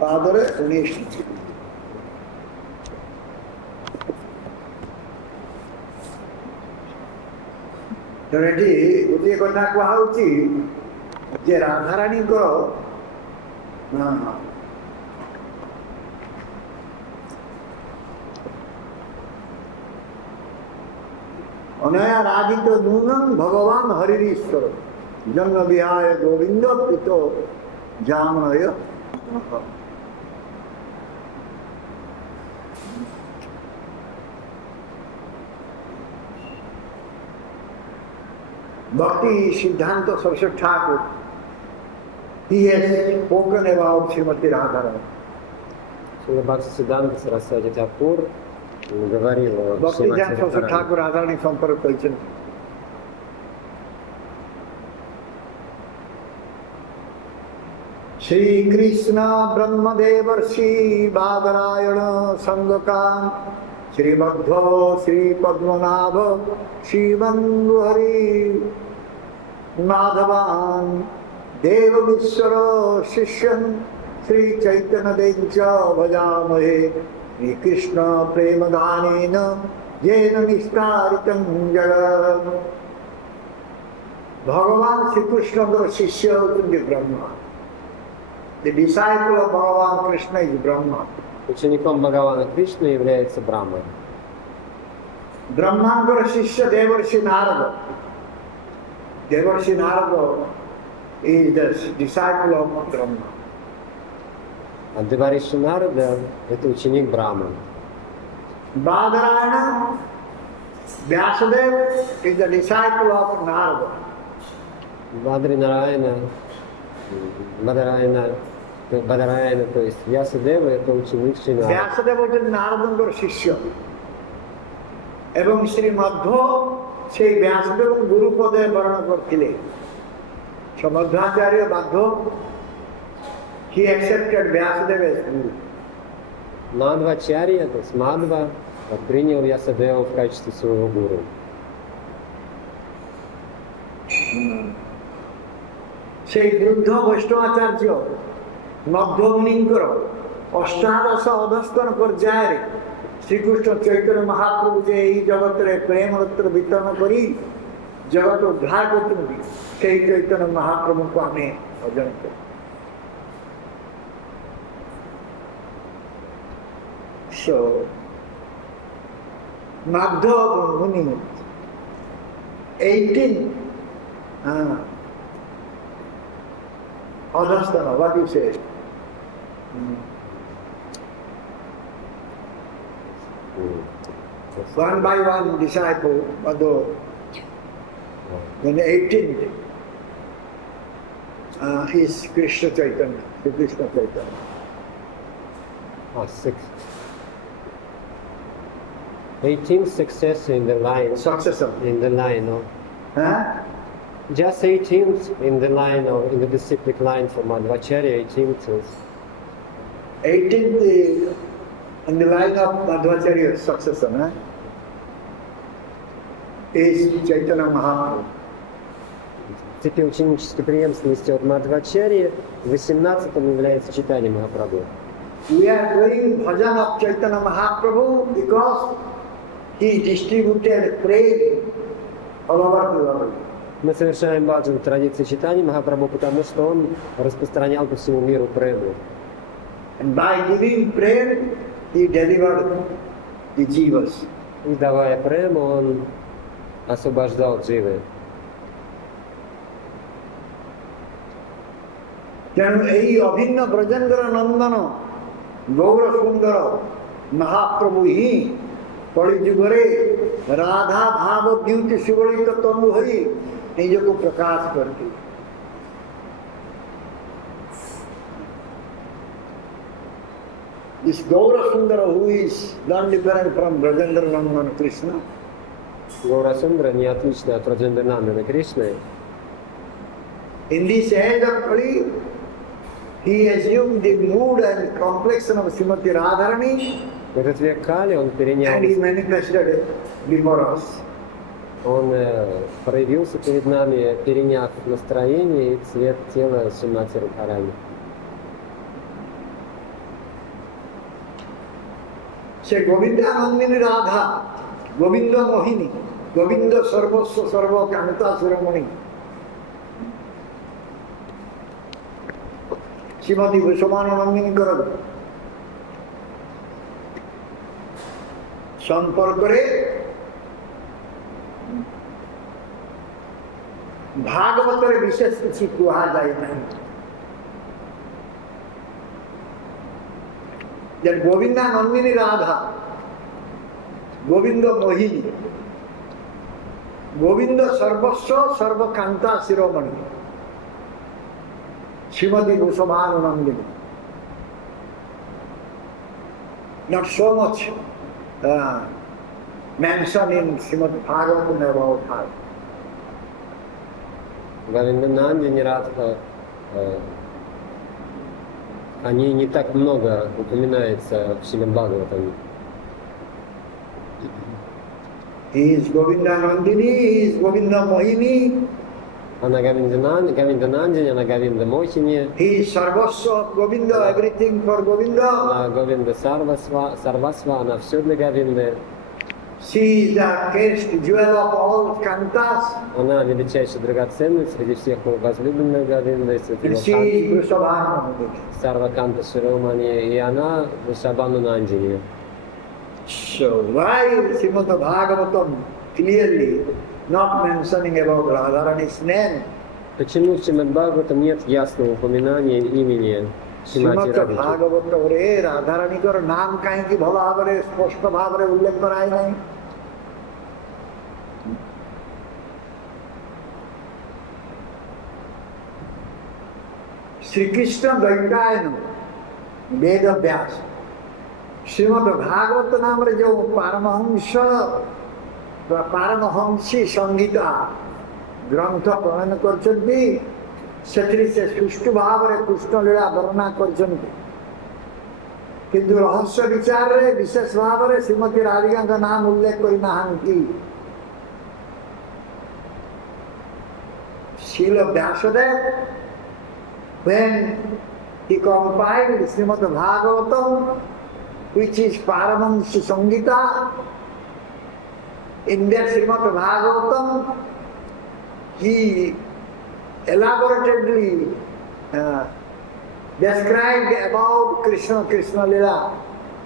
ପାଦରେ 19ଟି ଚିହ୍ନ। ତେଣୁ ଏଠି ଗୋଟିଏ କଥା କୁହାହେଉଛି ଯେ ରାଧାରାଣୀଙ୍କର অনয়া রাধিত নূনং ভগবান হরির ঈশ্বর জন্ম বিহায় গোবিন্দ পিত জামনয়। Bhakti Siddhanta Saraswati Thakur, he has spoken about Srimati Radharani. Шрила Бхактисиддханта Сарасвати Тхакур говорил о Bhakti Шримати Saraswati Радхарани. Thakur Radharani সম্পর্কে বলছেন Shri Krishna Brahmadevarshi Badarayana Sangakan Shri Madhva Shri Padmanabha Shri Bandhuhari Madhavan Deva Vishwara Shishyan Shri Chaitanya Dencha Bhajamahe Shri Krishna Premadhanena Jena Nistaritam Jagat Bhagavan Shri Krishna Shishya Utundi Brahma. The disciple of Bhagavan Krishna is Brahma. Учеником Бхагавана Кришны является Брахма. Brahmangara Shishya Devarshi Narada. Devarshi Narada is the disciple of Brahma. А Девариши Нарада – это ученик Брахмы. Badarayana Vyasadeva is the disciple of Narada. Бадри Нараяна, Бадараяна, то есть Вьясадева – это ученик Шри Нарады. Vyasadeva হচ্ছেন নারদঙ্গর শিষ্য এবং শ্রী মধ্ব সেই ব্যাসদেব গুরুপদে বর্ণনা করছিলেন মধ্বাচার্য বাধ্য he accepted Vyasadeva as guru. Мадхвачарья, то есть Мадхва, принял Вьясадеву в качестве своего гуру. সেই বৃদ্ধ বৈষ্ণবাচার্য মধ্যমুনিঙ্কর অষ্টাদশ অধস্তন পর্যায়ে শ্রীকৃষ্ণ চৈতন্য মহাপ্রভু যে এই জগতের প্রেম রত্ন বিতরণ করি জগৎ উদ্ধার করতে সেই চৈতন্য মহাপ্রভুকে আমি ভজন করি। So, Madhava Muni, 18 Adhastana, what do you say? One by one disciple, Madhava, then 18th is Krishna Chaitanya, the Krishna Chaitanya. Oh, 18 successor in the line. Successor. In the line of. Huh? Just 18th in the line of, in the disciplic line for Madhvacharya, 18th is. 18th in the line of Madhvacharya's successor, huh? Is Chaitanya Mahaprabhu. В цепи ученической преемственности от Мадхвачарьи 18-м является Чайтанья Махапрабху. We are doing bhajan of Chaitanya Mahaprabhu because he distributed praise all over the world. Мы совершаем баджан в традиции Чайтаньи Махапрабху, потому что он распространял по всему миру прему. And by giving prayer, he delivered the jivas. И давая прему, он освобождал дживы. তেଣু এই অভিন্ন ব্রজেন্দ্র নন্দন গৌর সুন্দর মহাপ্রভু হি কলিযুগরে রাধা ভাব দ্যুতি সুগলিত তনু হই নিজକୁ প্রকাশ করতে। This Gaura Sundara, who is non different from Brajendra Nandan Krishna, Гаура Сундара не отлична от Раджендранандана Кришны. in this age of Kali, he assumed the mood and complexion of Srimati Radharani В этот век Кали он перенял, and he manifested before us. он проявился перед нами, переняв настроение и цвет тела Шримати Радхарани. সে গোবিন্দানন্দিনী রাধা, গোবিন্দ মোহিনী, গোবিন্দ সর্বস্ব সর্ব কামিতা শিরোমণি শ্রীমতী ভূষমানন্দিনীকর সম্পর্কে ଭାଗବତରେ ବିଶେଷ କିଛି କୁହାଯାଇ ନାହିଁ। ଯେ ଗୋବିନ୍ଦା ନନ୍ଦିନୀ ରାଧା, ଗୋବିନ୍ଦ ମୋହିନୀ, ଗୋବିନ୍ଦ ସର୍ବସ୍ୱ ସର୍ବକାନ୍ତା Shiromani Shrimati ବୃଷଭାନନ୍ଦିନୀ। Not so much mentioned in Srimad Bhagavatam about her. Говиндананди не Радха, они не так много упоминаются в Шримад Бхагаватам. He is Govinda Nandini, he is Govinda Mohini. Она Говиндананди, она Говинда Мохини. He is Sarvasva, Govinda, everything for Govinda. Она Говинда Сарвасва, она все для Говинды. She is the cursed jewel of all Kantas. Она величайшая драгоценность среди всех возлюбленных Говинды, And she is Vrishabhanandini. Сарваканта Широмани, и она Вришабхану Нандини. So why Srimad Bhagavatam clearly not mentioning about Radharani's name? Почему в Шримад Бхагаватам нет ясного упоминания имени Шримати Srimad Радхики? Bhagavatam Radharanikar नाम कहीं ଭଲ ଭାବରେ ସ୍ପଷ୍ଟ ଭାବରେ ଉଲ୍ଲେଖ କରାଇ ନାହିଁ। श्रीकृष्ण द्वैतायन वेद व्यास श्रीमद भागवत नाम रे जो पारमहंसी संगीता ग्रंथ प्रणयन करछन्ति सेथि से सुष्ठु भाव रे कृष्ण लीला वर्णना करछन्ति किंतु रहस्य विचार रे विशेष भाव रे श्रीमती राधिका का नाम उल्लेख करि नाहंती। शील Vyasdev when he compiled Srimad Bhagavatam, which is Paramahansa Sangita, in that Srimad Bhagavatam, he elaborately described about Krishna Lila.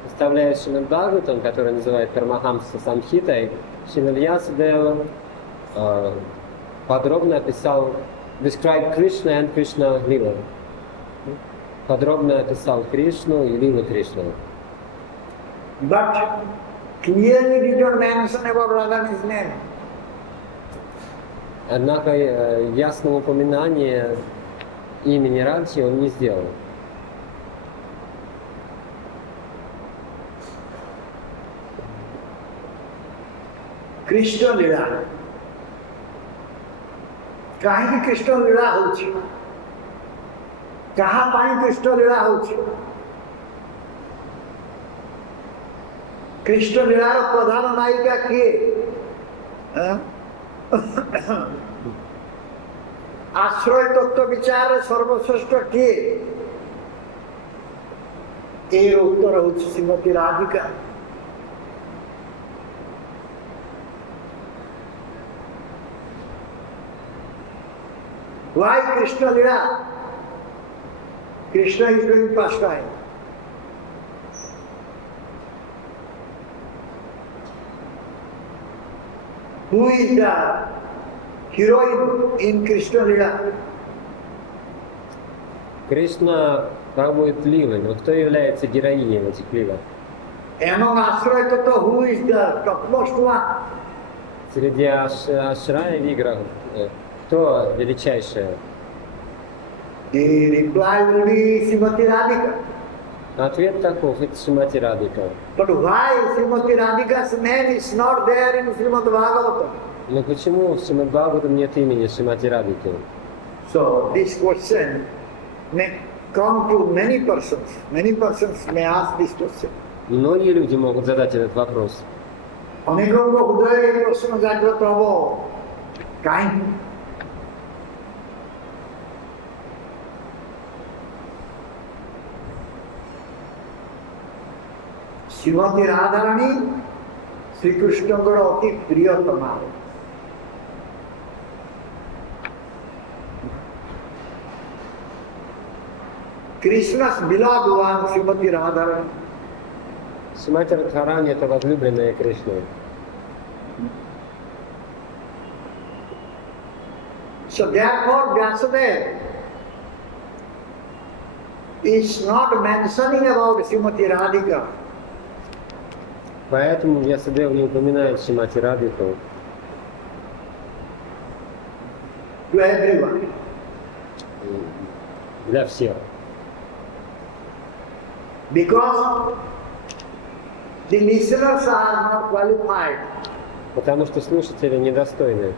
Представляя Шримад Бхагаватам, который называют Парамахамса Самхитой, Шрила Вьясадева подробно описал described Krishna and Krishna Lila. Подробно описал Кришну и Лилу Кришну. But clearly did not mention about Radharani's name. Однако ясного упоминания имени Радхи он не сделал. Krishna Lila. कहीं कृष्ण लीला होछि कहाँ पाई कृष्ण लीला होछि कृष्ण लीलार प्रधान नायिका किए आश्रय तत्व विचार सर्वश्रेष्ठ किए एर उत्तर होछि Shrimati Radhika. Why Krishna Lila? Krishna is doing pastime. Who is the heroine in Krishna Lila? Кришна проводит лилы, но кто является героиней в этих лилах? Among Ashraya Tattva, who is the topmost one? Среди Ашрая Виграх, кто величайшая? The reply will be Srimati Radhika. Ответ таков, это Шримати Радхика. But why Srimati Radhika's name is not there in Srimad Bhagavatam? Но почему в Шримад Бхагаватам нет имени Шримати Радхики? So this question may come to many persons. Many persons may ask this question. Многие люди могут задать этот вопрос. ଅନେକଙ୍କ ହୃଦୟରେ ଏ ପ୍ରଶ୍ନ ଜାଗ୍ରତ ହବ କାହିଁକି ଶ୍ରୀମତୀ ରାଧାରାଣୀ ଶ୍ରୀକୃଷ୍ଣଙ୍କର ଅତି Priyatama. Krishna's beloved one, Srimati Radharani. Шримати Радхарани — это возлюбленная Кришны. So therefore Vyasadeva is not mentioning about Srimati Radhika. Поэтому Вьясадева не упоминает Шримати Радхику To everyone. для всех. Because the listeners are not qualified. Потому что слушатели недостойны.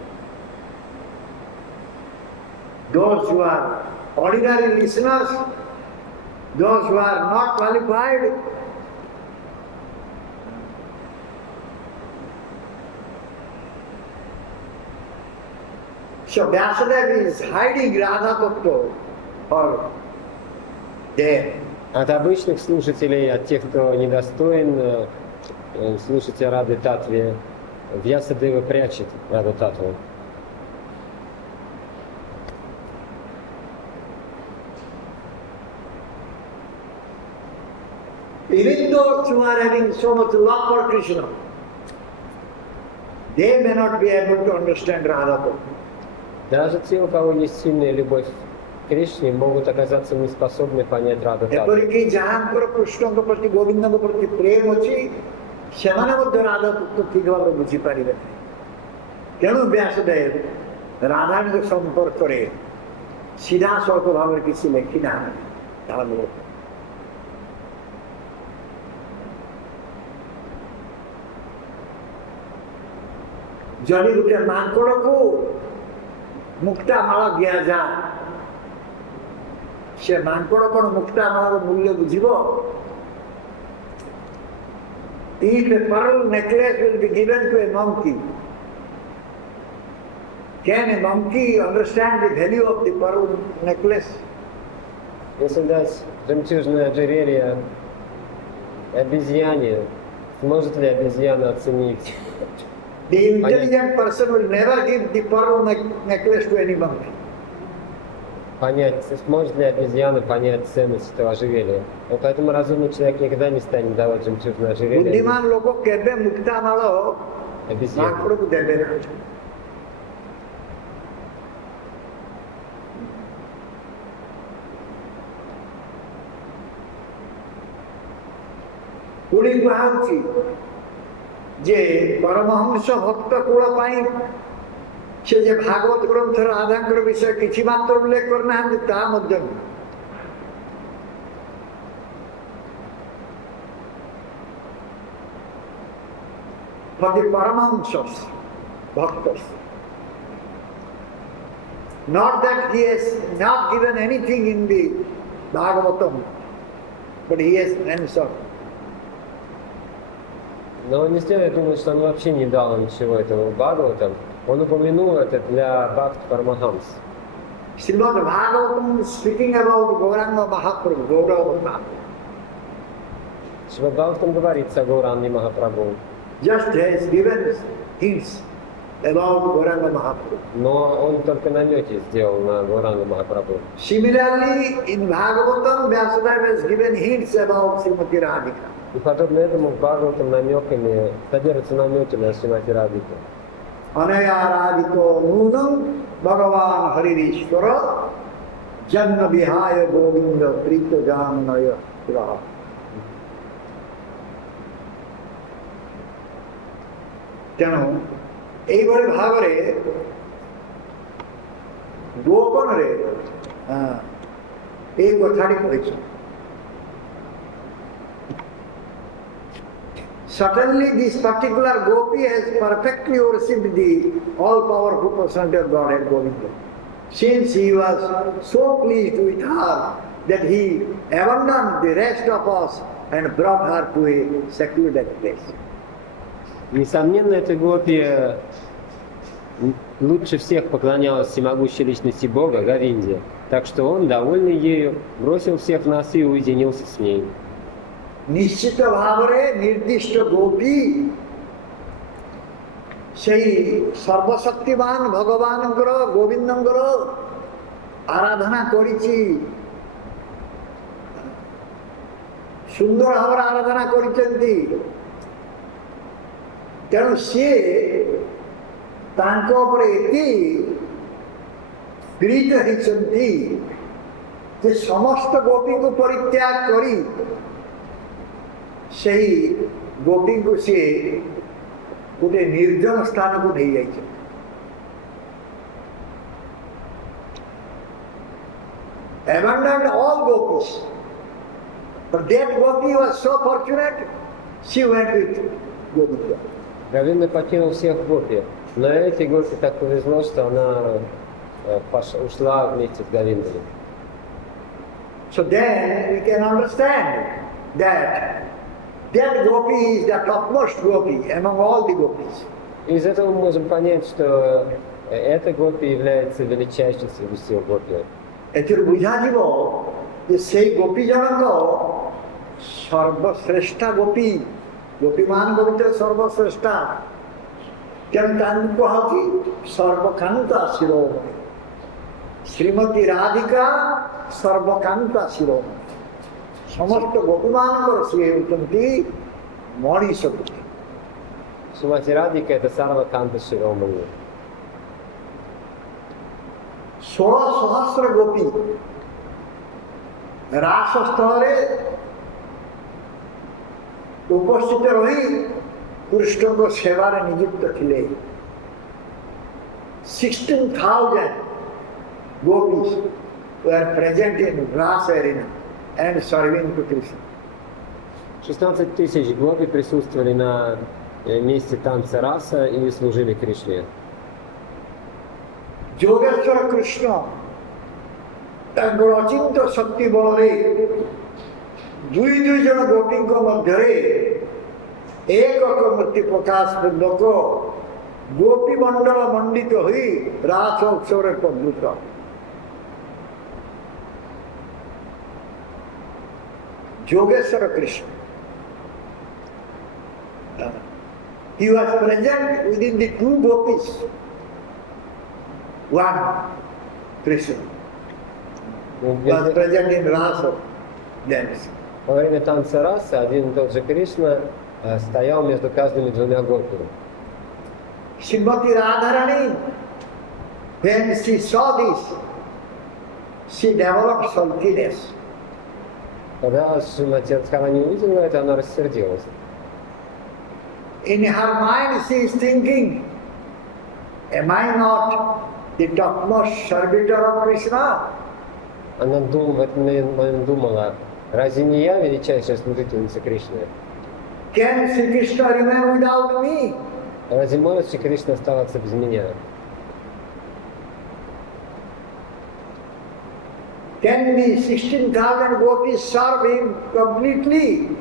Those who are ordinary listeners, those who are not qualified, so Vyasadeva is hiding Radha Tattva for them. От обычных слушателей, от тех, кто недостоин слушать о Рады Татве, Вьясадева прячет Раду Татву. Even those who are having so much love for Krishna, they may not be able to understand Radha Tattva. Даже те, у кого есть сильная любовь к Кришне, могут оказаться неспособны понять Раду Татву. ଏପରିକି ଯାହାଙ୍କର କୃଷ୍ଣଙ୍କ ପ୍ରତି ଗୋବିନ୍ଦଙ୍କ ପ୍ରତି ପ୍ରେମ ଅଛି ସେମାନେ ମଧ୍ୟ ରାଧା ତତ୍ତ୍ୱ ଠିକ ଭାବରେ ବୁଝିପାରିବେ ନାହିଁ। ତେଣୁ ବ୍ୟାସଦେବ ରାଧାଙ୍କ ସମ୍ପର୍କରେ ସିଧାସଳଖ ଭାବରେ କିଛି ଲେଖି ନାହାନ୍ତି। ଯଦି ଗୋଟେ ମାଙ୍କଡ଼କୁ ମୁକ୍ତା ମାଳ ଦିଆଯାଏ, ସେ ମାଙ୍କଡ଼ କ'ଣ ମୁକ୍ତା ମାଳର ମୂଲ୍ୟ ବୁଝିବ? If a pearl necklace will be given to a monkey, can a monkey understand the value of the pearl necklace? Если дать жемчужное ожерелье обезьяне, сможет ли обезьяна оценить? The intelligent person will never give the pearl necklace to any monkey. Понять, сможет ли обезьяна понять ценность этого ожерелья. Вот поэтому разумный человек никогда не станет давать жемчужное ожерелье ବୁଦ୍ଧିମାନ ଲୋକ କେବେ ମୁକ୍ତା ମାଳ обезьяне. ମାଙ୍କଡ଼କୁ ଦେବେ ନାହିଁ। ପୁଣି କୁହାଯାଉଛି ଯେ ପରମହଂସ ଭକ୍ତ କୂଳ ପାଇଁ ସେ ଯେ ଭାଗବତ ଗ୍ରନ୍ଥର ରାଧାଙ୍କର ବିଷୟ କିଛି ମାତ୍ର ଉଲ୍ଲେଖ କରିନାହାନ୍ତି ତାହା ମଧ୍ୟ ନୁହେଁ। For the Paramahamsas, bhaktas. Not that he has not given anything in the Bhagavatam, but he has answered. Но он не сделает, думает, что он вообще не дал ничего этого Бхагаватам. Он упомянул это для Бхакт Парамахамс. Srimad Bhagavatam is speaking about Gauranga Mahaprabhu, Gauranga. Шримад Бхагаватам говорится о Гауранге Махапрабху. Just has given hints about Gauranga Mahaprabhu. Но он только намеки сделал на Гауранга Махапрабху. Similarly, in Bhagavatam, Vyasadeva has given hints about Srimati Radhika. И подобно этому в Бхагаватам намеками содержатся намеки на Шримати Радхику. Anayaradhiko nunam Bhagavan Haririshvara Janna Vihaya Govinda Prita Janaya Raha. ତେଣୁ ଏଇଭଳି ଭାବରେ ଗୋପନରେ ଏଇ କଥାଟି କହିଛି। Certainly this particular gopi has perfectly worshipped the all-powerful personality of Godhead Govinda. Since he was so pleased with her that he abandoned the rest of us and brought her to a secluded place. Несомненно, эта гопи лучше всех поклонялась всемогущей личности Бога, Говинде. Так что он, довольный ею, бросил всех нас и уединился с ней. ନିଶ୍ଚିତ ଭାବରେ ନିର୍ଦ୍ଦିଷ୍ଟ ଗୋପୀ ସେହି ସର୍ବଶକ୍ତିମାନ ଭଗବାନଙ୍କର ଗୋବିନ୍ଦଙ୍କର ଆରାଧନା କରିଛି, ସୁନ୍ଦର ଭାବରେ ଆରାଧନା କରିଛନ୍ତି। ତେଣୁ ସିଏ ତାଙ୍କ ଉପରେ ଏତେ গৃহীত হয়েছেন যে সমস্ত গোপীকে পরিত্যাগ করি সেই গোপীকে সে গোটে ନିର୍ଜନ ସ୍ଥାନକୁ ନେଇଯାଇଛି। Abandoned all gopis, but that gopi was so fortunate, she went with Govinda. Говинда покинул всех гопи, но этой гопи так повезло, что она ушла вместе с Говиндой. So then we can understand that gopi is the topmost gopi among all the gopis. Из этого мы можем понять, что эта гопи является величайшей среди всех гопи. ଏଥିରୁ ବୁଝାଯିବ ଯେ ସେଇ ଗୋପୀ ଜଣକ ସର୍ବଶ୍ରେଷ୍ଠ ଗୋପୀମାନଙ୍କ ଭିତରେ ସର୍ବଶ୍ରେଷ୍ଠ। ତେଣୁ ତାଙ୍କୁ କୁହାଉଛି ସର୍ବକାନ୍ତା ଶିରୋମଣି। ଶ୍ରୀମତୀ ରାଧିକା ସର୍ବକାନ୍ତା ଶିରୋମଣି। ସମସ୍ତ ଗୋପୀମାନଙ୍କର ସିଏ ହେଉଛନ୍ତି ମଣିଷ ଗୋପୀ। Шримати Радика это Сарваканта Широмани. 16,000 ଗୋପୀ ରାସସ୍ଥଳରେ ଉପସ୍ଥିତ ରହି କୃଷ୍ଣଙ୍କ ସେବାରେ ନିଯୁକ୍ତ ଥିଲେ। 16,000 gopis were present in Rasa arena and serving to Krishna. 16 тысяч гопи присутствовали на месте танца раса и служили Кришне. Yogeshwar Krishna ତାଙ୍କର ଅଚିନ୍ତ ଶକ୍ତି ବଳରେ ଦୁଇ ଜଣ ଗୋପୀଙ୍କ ମଧ୍ୟରେ ଏକକ ମୂର୍ତ୍ତି ପ୍ରକାଶ ପୂର୍ବକ ଗୋପୀ ମଣ୍ଡଳ ମଣ୍ଡିତ ହୋଇ ରାସ ଉତ୍ସବରେ ପ୍ରବୃତ୍ତ। Yogeshwar Krishna he was present within the two gopis. One Krishna was present in Rasa dance. Во время танца раса один и тот же Кришна стоял между каждыми двумя гопи. Srimati Radharani, when she saw this, she developed sulkiness. Когда Шримати Радхарани увидела это, она рассердилась. In her mind she is thinking, am I not the topmost servitor of Krishna? Она в этот момент думала, разве не я величайшая служительница Кришны? Can Sri Krishna remain without me? Разве может Шри Кришна оставаться без меня? Can the 16,000 gopis serve him completely?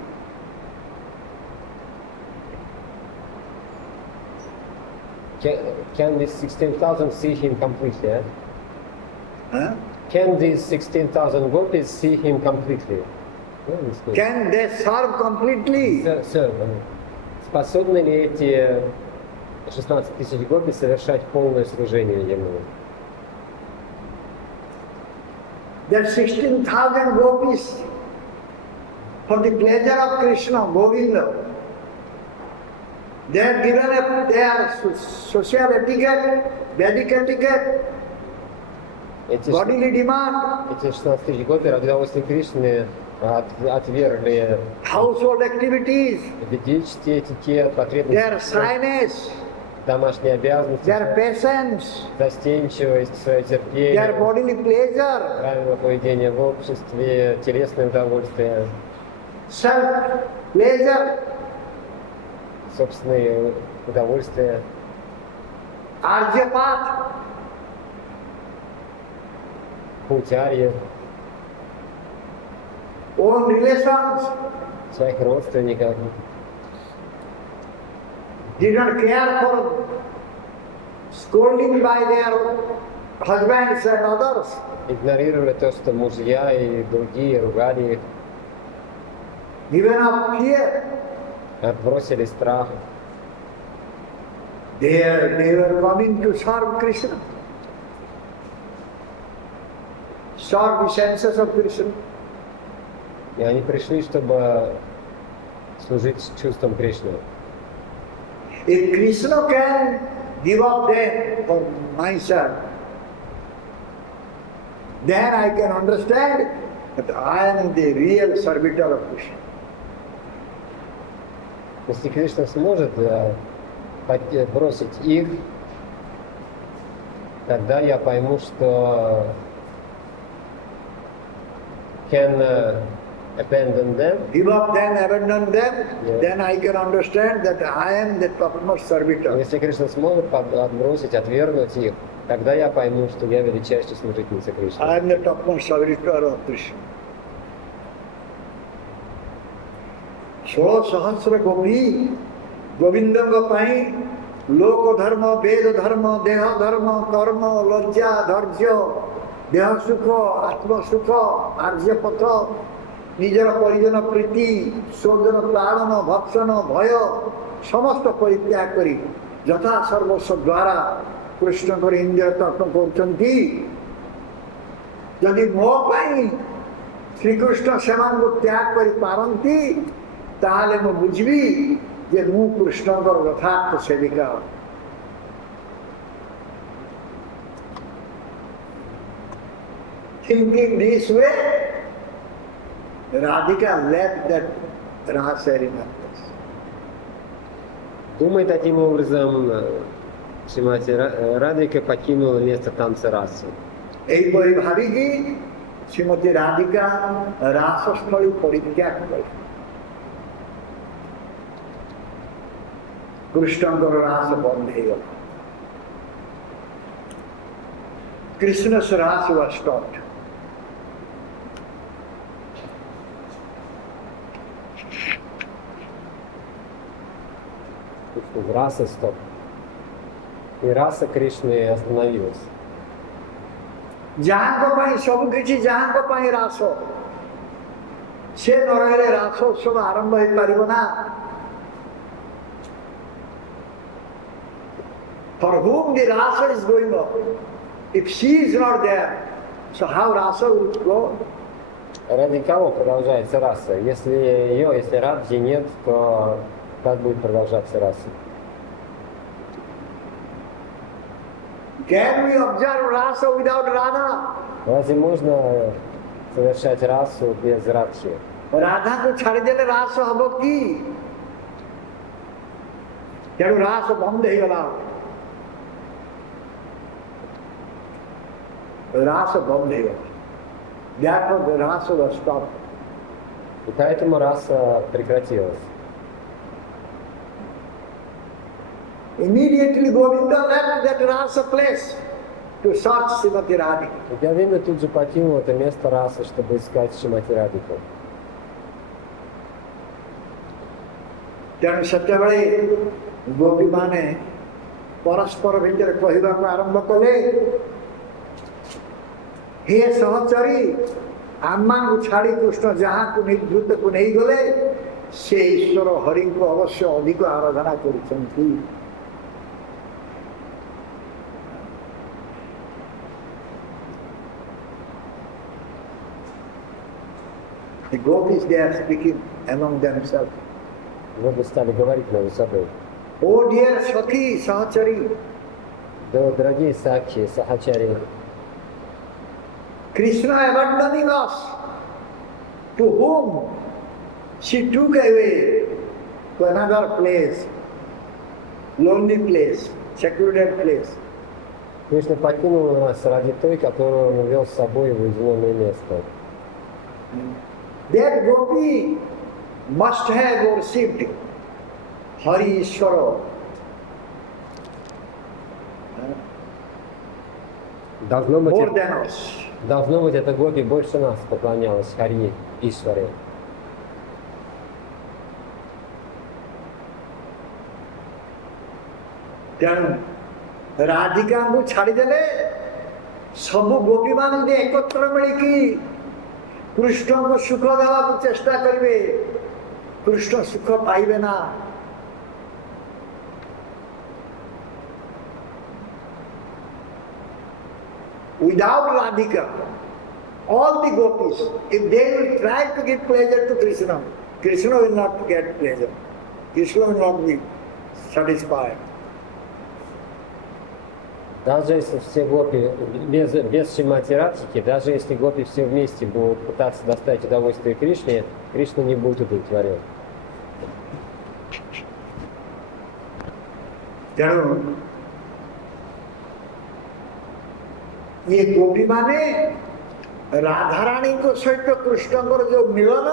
Can these 16,000 see him completely? Eh? Huh? Can these 16,000 gopis see him completely? Can they serve completely? Sir, способны ли эти 16 тысяч гопи совершать полное служение ему? There are 16,000 gopis for the pleasure of Krishna, Govinda. They are given their social etiquette, Vedic etiquette, bodily demand, Эти 16 тысяч гопи ради удовольствия Кришны отвергли household activities, ведический этикет, потребности, their shyness, домашние обязанности, their patience, застенчивость, свое their терпение, bodily pleasure, правила поведения в обществе, телесное удовольствие, self-pleasure, собственные удовольствия, arjapat, путь арья, own relations, своих родственников, did not care for scolding by their husbands and others. игнорировали то, что мужья и другие ругали их, Given up fear, отбросили страх. they were coming to serve Krishna, serve the senses of Krishna. И они пришли, чтобы служить чувством Кришны. If Krishna can give up them for myself, then I can understand that I am the real servitor of Krishna. Если Кришна сможет бросить их, тогда я пойму, что can abandon them. Give up them, abandon them, Yeah. then I can understand that I am the topmost servitor. Если Кришна сможет отбросить, отвергнуть их, тогда я пойму, что я величайшая служительница Кришны. I am the topmost servitor of Krishna. 16,000 गोपी गोविंदଙ୍କ ପାଇଁ लोक धर्म वेद धर्म देह धर्म कर्म लज्जा धैर्य देह सुख आत्म सुख आर्य पथ निजर परिजन प्रीति स्वजन ताड़न भक्षण भय समस्त परित्याग करी यथा सर्वस्व द्वारा कृष्ण को इंद्रिय तर्पण करछन्ति यदि मो ପାଇଁ श्रीकृष्ण सेवा को त्याग करि पारंती ताले मु बुझबी जे मु कृष्ण को यथार्थ सेविका thinking this way Radhika left that rasa arena. Думая таким образом, Шримати Радхика покинула место танца расы. এইপরি ভাবিকি Shrimati Radhika রাসস্থলী পরিত্যাগ কলে কৃষ্ণଙ୍କର ରାସ ବନ୍ଦ ହେଇଗଲା Krishna's rasa was stopped. Раса стоп. И раса Кришны остановилась. ଯାହାଙ୍କ ପାଇଁ ସବୁ କିଛି ଯାହାଙ୍କ ପାଇଁ ରାସ ସେ ନ ରହିଲେ ରାସ ଉତ୍ସବ ଆରମ୍ଭ ହେଇପାରିବ ନା For whom the rasa is going on, if she is not there, so how rasa will go? Ради кого продолжается раса? Если Радхи нет, то как будет продолжаться раса? Can we observe rasa without Radha? Разве можно совершать расу без Радхи? Radha को ଛାଡ଼ିଦେଲେ ରାସ ହବ କି? ତେଣୁ ରାସ ବନ୍ଦ ହେଇଗଲା रास बंद हो Therefore the rasa was stopped. И поэтому раса прекратилась. Immediately Govinda left that rasa place to search Srimati Radhika. И Говинда тут же покинул это место расы, чтобы искать Шримати Радхику. ତେଣୁ ସେତେବେଳେ ଗୋପୀମାନେ ପରସ୍ପର ଭିତରେ କହିବାକୁ ଆରମ୍ଭ କଲେ हे सहचरी आम्माଙ୍କୁ ଛାଡ଼ି କୃଷ୍ଣ ଯାହାକୁ ନିର୍ଦ୍ଧୁତକୁ ନେଇଗଲେ ସେ ଈଶ୍ୱର ହରିଙ୍କୁ ଅବଶ୍ୟ ଅଧିକ ଆରାଧନା କରୁଛନ୍ତି The gopis they are speaking among themselves. Вот мы стали говорить между собой. Oh dear Sakhi, Sahachari, Да, дорогие Сакхи, Сахачари, Krishna abandoning us, to whom she took away to another place, lonely place, secluded place. Кришна покинул нас ради той, которую он увел с собой в уединенное место. That gopi must have worshipped Hari Ishvara. Должно быть, More than us. эта гопи больше нас поклонялась Хари Ишваре. ତେଣୁ ରାଧିକାଙ୍କୁ ଛାଡ଼ିଦେଲେ ସବୁ ଗୋପୀମାନେ ଯଦି ଏକତ୍ର ମିଳିକି କୃଷ୍ଣଙ୍କୁ ସୁଖ ଦେବାକୁ ଚେଷ୍ଟା କରିବେ କୃଷ୍ଣ ସୁଖ ପାଇବେ ନା Without Radhika, all the gopis, if they will try to give pleasure to Krishna, Krishna will not get pleasure. Krishna will not be satisfied. Даже если все гопи, без Шримати Радхики, даже если гопи все вместе будут пытаться доставить удовольствие Кришне, Кришна не будет удовлетворен. ତେଣୁ ये गोपी माने राधाराणी को सहित कृष्णଙ୍କର जो मिलन,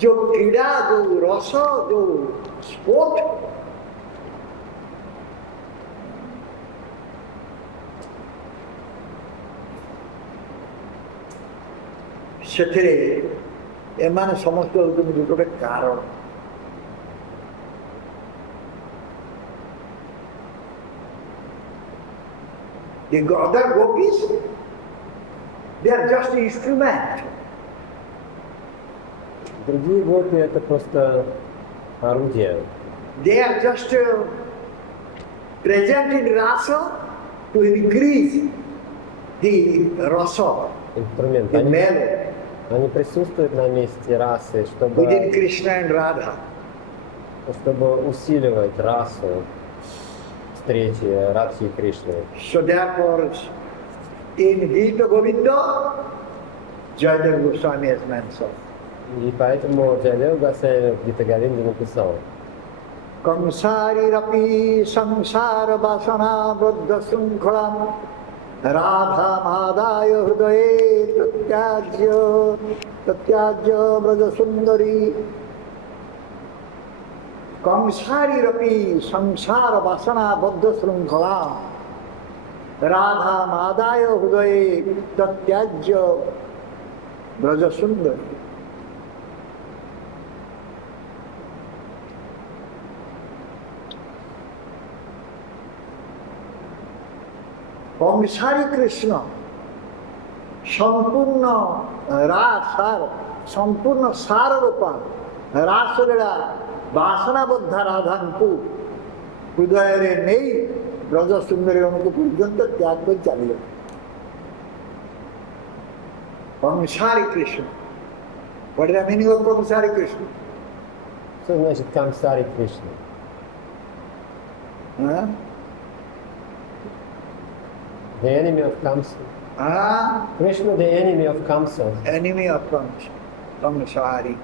जो क्रीड़ा, जो रस, जो स्पोर्ट, ସେଥିରେ ଏମାନେ ସମସ୍ତେ ହେଉଛନ୍ତି ଗୋଟେ କାରଣ। The other gopis, they are just instrument. Другие гопи это просто орудие. They are just present in rasa to increase the rasa, Инструмент. the mellow Они присутствуют на месте расы, within Krishna and Radha. чтобы усиливать расу встречи Радхи и Кришны. So therefore, in Gita Govinda, Jayadeva Goswami has mentioned. И поэтому Джайадева Госвами в Гита-Говинде написал: Kamsari rapi samsara vasana buddha sunkhalam Radha madaya hridaye tatyajya braja sundari. Kamsari rapi samsara vasana buddha sunkhalam Radha madaya hridaye tatyajya braja sundari. Kangshari Krishna সম্পূর্ণ রাস আর সম্পূর্ণ সার রূপা রাসলীলা বাসনাবদ্ধা রাধাଙ୍କୁ ହୃଦୟରେ ନେଇ ବ୍ରଜ ସୁନ୍ଦରୀମାନଙ୍କୁ ପର୍ଯ୍ୟନ୍ତ ତ୍ୟାଗ କରି ଚାଲିଲେ। କଂସାରୀ Krishna, what is the meaning of କଂସାରୀ Krishna? Что значит Камсари Кришна? The enemy of Kamsa. Krishna, the enemy of Kamsa. Enemy of Kamsari.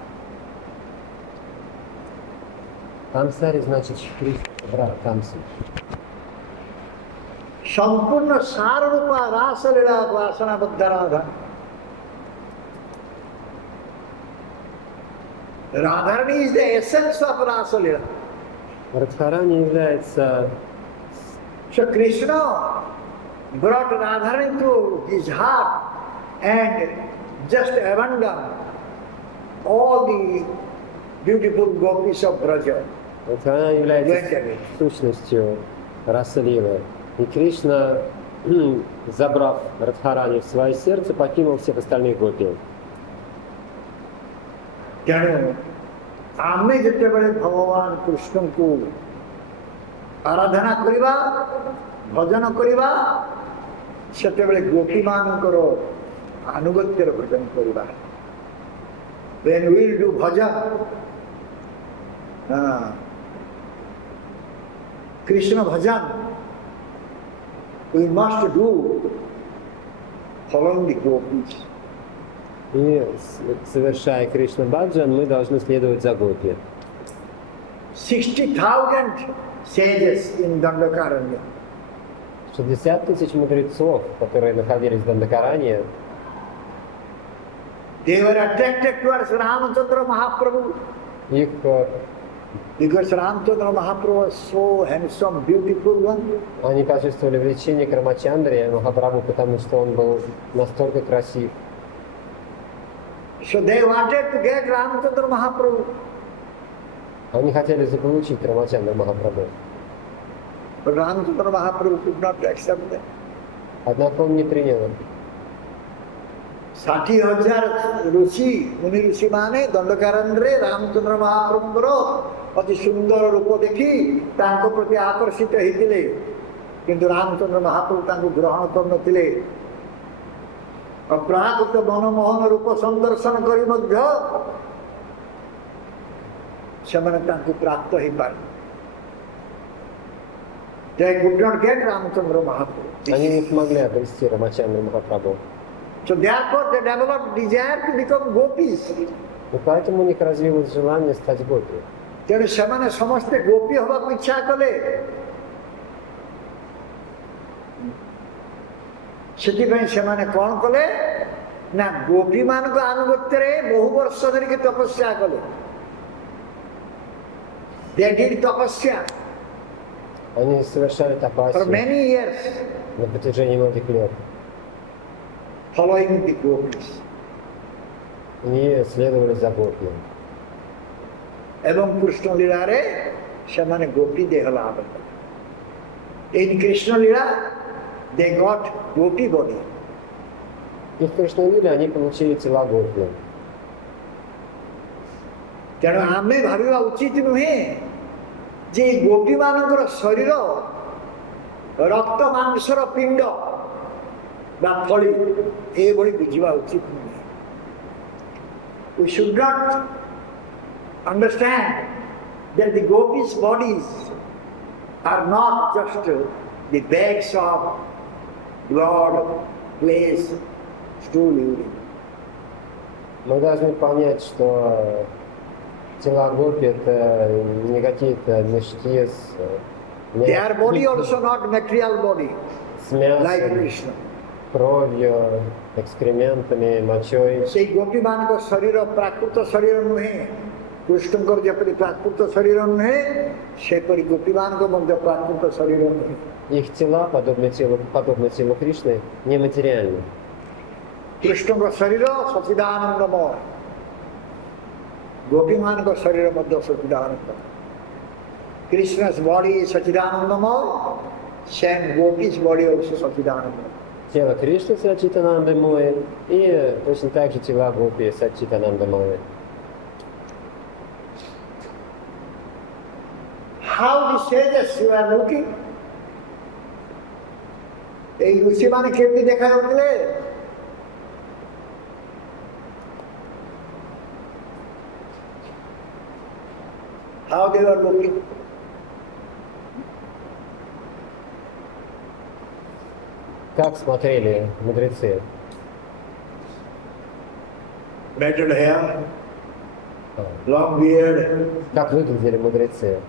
Камсари значит Кришна, враг Камса. সম্পূর্ণ সাররূপা raslila বাসনাবদ্ধ Radha. Radharani is the essence of Rasalila. Радхарани является... So Krishna brought Radharani to his heart and just abandoned all the beautiful gopis of Braja. Радхарани является сущностью Расалилы. И Кришна, забрав Радхарани в свое сердце, покинул всех остальных гопи. ତେଣୁ ଆମେ ଯେତେବେଳେ ଭଗବାନ କୃଷ୍ଣଙ୍କୁ ଆରାଧନା କରିବା, ଭଜନ କରିବା, ସେତେବେଳେ ଗୋପୀମାନଙ୍କର ଆନୁଗତ୍ୟର ଭଜନ କରିବା। When we will do bhajan, Krishna bhajan, we must do following the gopis. И совершая Кришна Баджан, мы должны следовать за гопи. 60,000 sages in Dandakaranya. 60 тысяч мудрецов, которые находились в Дандакаране, They were attracted towards Ramachandra Mahaprabhu их because Ramachandra Mahaprabhu was so handsome, beautiful one. они почувствовали влечение к Рамачандре Махапрабху, потому что он был настолько красив. So they wanted to get Ramachandra Mahaprabhu. Они хотели заполучить Рамачандра Махапрабху. But Ramachandra Mahaprabhu could not accept them. Однако он не принял их. 60,000 ଋଷି ମୁନି ଋଷିମାନେ ଦଣ୍ଡକାରଣ୍ୟରେ ରାମଚନ୍ଦ୍ର ମହାପ୍ରଭୁଙ୍କର ଅତି ସୁନ୍ଦର ରୂପ ଦେଖି ତାଙ୍କ ପ୍ରତି ଆକର୍ଷିତ ହେଇଥିଲେ, କିନ୍ତୁ ରାମଚନ୍ଦ୍ର ମହାପ୍ରଭୁ ତାଙ୍କୁ ଗ୍ରହଣ କରିନଥିଲେ। ଅପ୍ରାକୃତ ମନମୋହନ ରୂପ ସନ୍ଦର୍ଶନ କରି ମଧ୍ୟ ସେମାନେ ତାଙ୍କୁ ପ୍ରାପ୍ତ ହେଇପାରିଲେ। They could not get Ramchandra Mahaprabhu. Они не смогли обрести Рамачандру Махапрабху. So therefore they developed desire to become gopis. И поэтому у них развилось желание стать гопи. ତେଣୁ ସେମାନେ ସମସ୍ତେ ଗୋପୀ ହେବାକୁ ଇଚ୍ଛା କଲେ। ସେଥିପାଇଁ ସେମାନେ କ'ଣ କଲେ ନା ଗୋପୀମାନଙ୍କ ଆନୁଗତ୍ୟରେ ବହୁ ବର୍ଷ ଧରିକି ତପସ୍ୟା କଲେ। They did ତପସ୍ୟା Они совершали for тапасию many years на протяжении многих лет. following the gopis. И следовали за гопи. ଏବଂ କୃଷ୍ଣ ଲୀଳାରେ ସେମାନେ ଗୋପୀ ଦେହ ଲାଭ କଲେ। In Krishna Lila, they got gopi body. И в Кришналиле они получили тела гопи. ତେଣୁ ଆମେ ଭାବିବା ଉଚିତ ନୁହେଁ ଯେ ଗୋପୀମାନଙ୍କର ଶରୀର ରକ୍ତ ମାଂସର ପିଣ୍ଡ ବା ଫଳି ଏଭଳି ବୁଝିବା ଉଚିତ ନୁହେଁ। We should not understand that the gopis' bodies are not just the bags of blood, flesh, stool, urine. Мы должны понять, что тела гопи это не какие-то мешки с Their body also not material body, с like мясом, Krishna. кровью, экскрементами, мочой. ସେଇ ଗୋପୀମାନଙ୍କ ଶରୀର ପ୍ରାକୃତ ଶରୀର ନୁହେଁ। କୃଷ୍ଣଙ୍କର ଯେପରି ପ୍ରାକୃତ ଶରୀର ନୁହେଁ ସେପରି ଗୋପୀମାନଙ୍କ ମଧ୍ୟ ପ୍ରାକୃତ ଶରୀର ନୁହେଁ। Их тела, подобно телу Кришны, нематериальны. କୃଷ୍ଣଙ୍କ ଶରୀର ସଚିଦାନନ୍ଦମୟ, ଗୋପୀମାନଙ୍କ ଶରୀର ମଧ୍ୟ Sachidananda. Krishna's body is Sachidanandamaya, same gopis body also Sachidanandamaya. Тело Кришны Сачитанандамая и точно так же тела гопи Сачитанандамая. How the sages you are looking? এই ঋষি মানে কেমনি দেখা যাচ্ছিলে? How they were looking? Как смотрели мудрецы? Matted hair, long beard, Как выглядели мудрецы?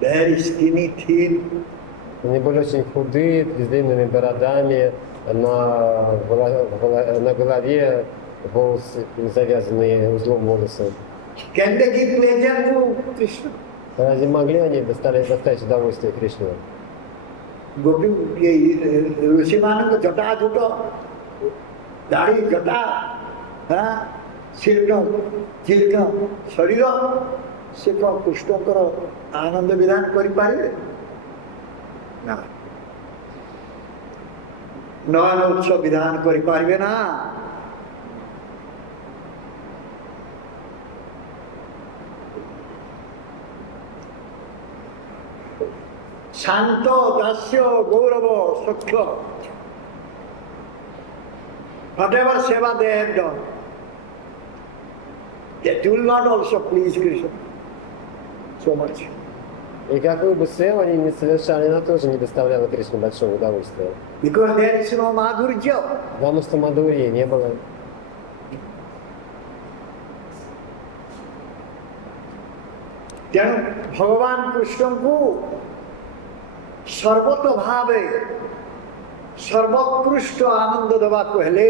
very skinny, thin, Они были очень худые, с длинными бородами, на голове волосы, завязанные узлом волосы. can they give pleasure to Krishna? Разве могли они доставить удовольствие Кришне? ଗୋପୀ ଋଷିମାନଙ୍କ ଜଟା ଜୁଟ ଦାଢ଼ି ଜଟା ଶୀର୍ଣ୍ଣ ଜୀର୍ଣ୍ଣ ଶରୀର ସେ କ'ଣ କୃଷ୍ଣଙ୍କର ଆନନ୍ଦ ବିଧାନ କରିପାରିବେ ନା, ନୟନ ଉତ୍ସବ ବିଧାନ କରିପାରିବେ ନା। ଶାନ୍ତ ଦାସ୍ୟ ଗୌରବ ସଖ୍ୟ, whatever seva they have done, that will not also please Krishna so much. И какую бы севу они ни совершали, она тоже не доставляла Кришне большого удовольствия. Because there is no madhurya. Потому что Мадхурии не было. ତେଣୁ ଭଗବାନ କୃଷ୍ଣଙ୍କୁ ସର୍ବତ ଭାବେ ସର୍ବୋତ୍କୃଷ୍ଟ ଆନନ୍ଦ ଦେବାକୁ ହେଲେ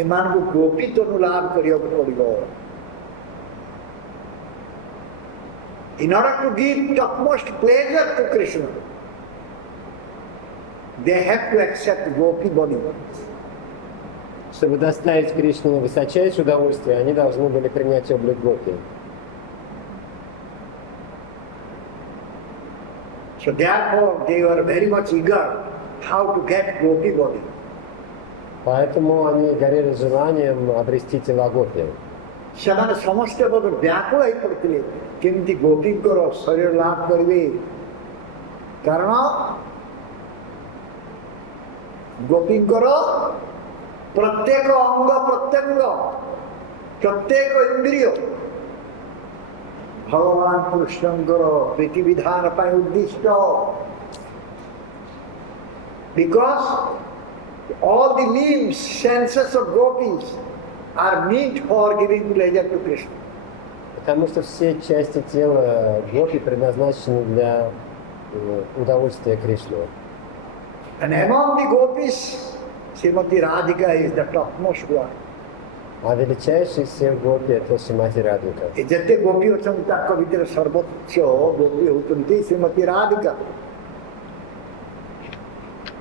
ଏମାନଙ୍କୁ ଗୋପୀ ତନୁ ଲାଭ କରିବାକୁ ପଡ଼ିବ। In order to give topmost pleasure to Krishna, they have to accept gopi body. Чтобы доставить Кришне высочайшее удовольствие, они должны были принять облик гопи. So therefore they were very much eager how to get gopi body. Поэтому они горели желанием обрести тела гопи. ସେମାନେ ସମସ୍ତେ ବହୁତ ବ୍ୟାକୁଳ ହୋଇପଡ଼ିଥିଲେ କେମିତି ଗୋପୀଙ୍କର ଶରୀର ଲାଭ କରିବେ, କାରଣ ଗୋପୀଙ୍କର ପ୍ରତ୍ୟେକ ଅଙ୍ଗ ପ୍ରତ୍ୟଙ୍ଗ ପ୍ରତ୍ୟେକ ଇନ୍ଦ୍ରିୟ ଭଗବାନ କୃଷ୍ଣଙ୍କର ପ୍ରୀତି ବିଧାନ ପାଇଁ ଉଦ୍ଦିଷ୍ଟ। Because all the limbs, senses of gopis are meant for giving pleasure to Krishna. Потому что все части тела гопи предназначены для удовольствия Кришны. And among the gopis, Srimati Radhika is the topmost one. А величайший из всех гопи это Шримати Радхика. ଯେତେ ଗୋପୀ ଅଛନ୍ତି ତାଙ୍କ ଭିତରେ ସର୍ବୋଚ୍ଚ ଗୋପୀ ହେଉଛନ୍ତି Shrimati Radhika.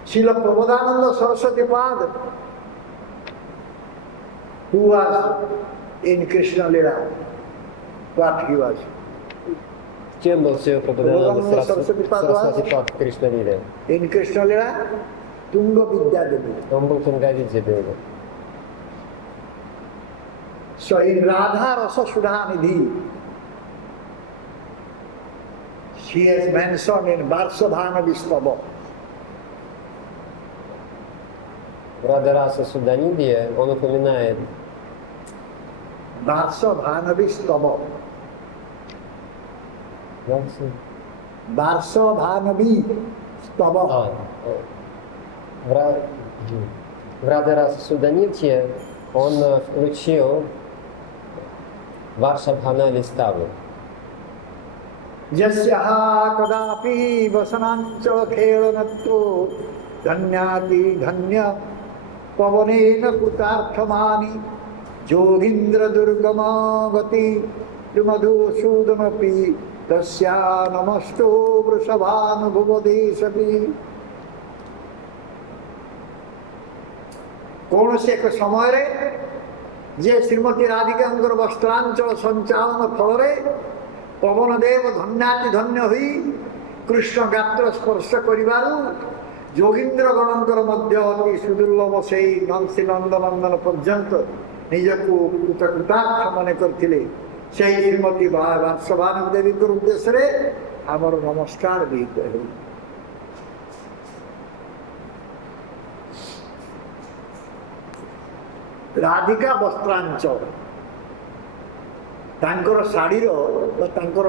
Srila Prabodhananda Saraswati Pad, who was in Krishna Lila, what he was? Кем был Шрила Прабхупада Сарасвати Пад в Кришна-лиле? In Krishna Lila, Tunga Vidya Devi. Он был Тунгавидья Деви. So in Radha Rasa Sudhanidhi, she has mentioned in Varsabhana Vistava. В Радараса Суданидия он упоминает Varsabhana Vistava. Varsabhana Vistava. В Радараса Суданидье он включил Варшабхана Виставу. Jasyaha kadapi vasanancha khelanatto dhanyati dhanya pavanena kutarthamani yogindra durgama gati madhu sudamapi tasya namasto vrushabhanu bhuvadesapi. କୌଣସି ଏକ ସମୟରେ ଯେ ଶ୍ରୀମତୀ ରାଧିକାଙ୍କର ବସ୍ତ୍ରାଞ୍ଚଳ ସଞ୍ଚାଳନ ଫଳରେ ପବନଦେବ ଧନ୍ୟାତି ଧନ୍ୟ ହୋଇ କୃଷ୍ଣ ଗାତ୍ର ସ୍ପର୍ଶ କରିବାରୁ ଯୋଗୀନ୍ଦ୍ରଗଣଙ୍କର ମଧ୍ୟ ଅତି ସୁଦୁର୍ଲଭ ସେଇ ନଂସି ନନ୍ଦନନ୍ଦନ ପର୍ଯ୍ୟନ୍ତ ନିଜକୁ କୃତାର୍ଥ ମନେ କରିଥିଲେ। ସେହି ଶ୍ରୀମତୀ ବାର୍ଷଭାନୁ ଦେବୀଙ୍କର ଉଦ୍ଦେଶ୍ୟରେ ଆମର ନମସ୍କାର ବିହିତ ହେଉ। ରାଧିକା ବସ୍ତ୍ରାଞ୍ଚଳ ତାଙ୍କର ଶାଢ଼ୀର ବା ତାଙ୍କର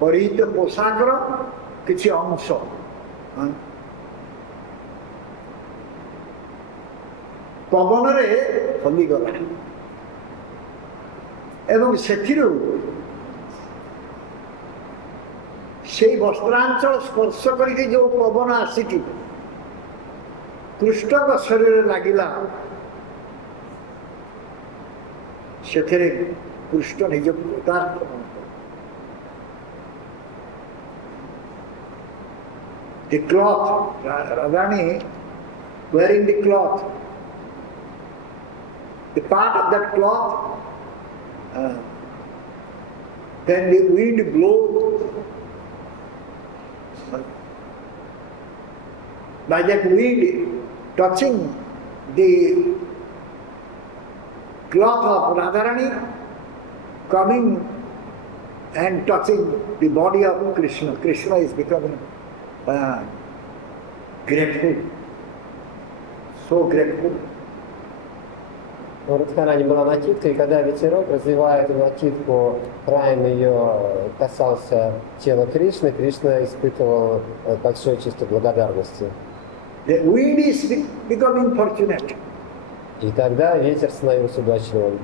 ପରିହିତ ପୋଷାକର କିଛି ଅଂଶ ପବନରେ ହଲିଗଲା ଏବଂ ସେଥିରୁ ସେଇ ବସ୍ତ୍ରାଞ୍ଚଳ ସ୍ପର୍ଶ କରିକି ଯେଉଁ ପବନ ଆସିକି କୃଷ୍ଣଙ୍କ ଶରୀରରେ ଲାଗିଲା ସେଥିରେ କୃଷ୍ଣ ନିଜକୁ କୃତାର୍ଥ ମନେ କଲେ। The cloth, Radhani wearing the cloth, the part of that cloth, then the wind blows, by that wind touching the cloth of Radharani, coming and touching the body of Krishna. Krishna is becoming grateful, so grateful. У Радхарани была накидка, и когда ветерок, развивая эту накидку, краем ее касался тела Кришны, Кришна испытывал большое чувство благодарности. The wind is becoming fortunate. И тогда ветер становился удачливым.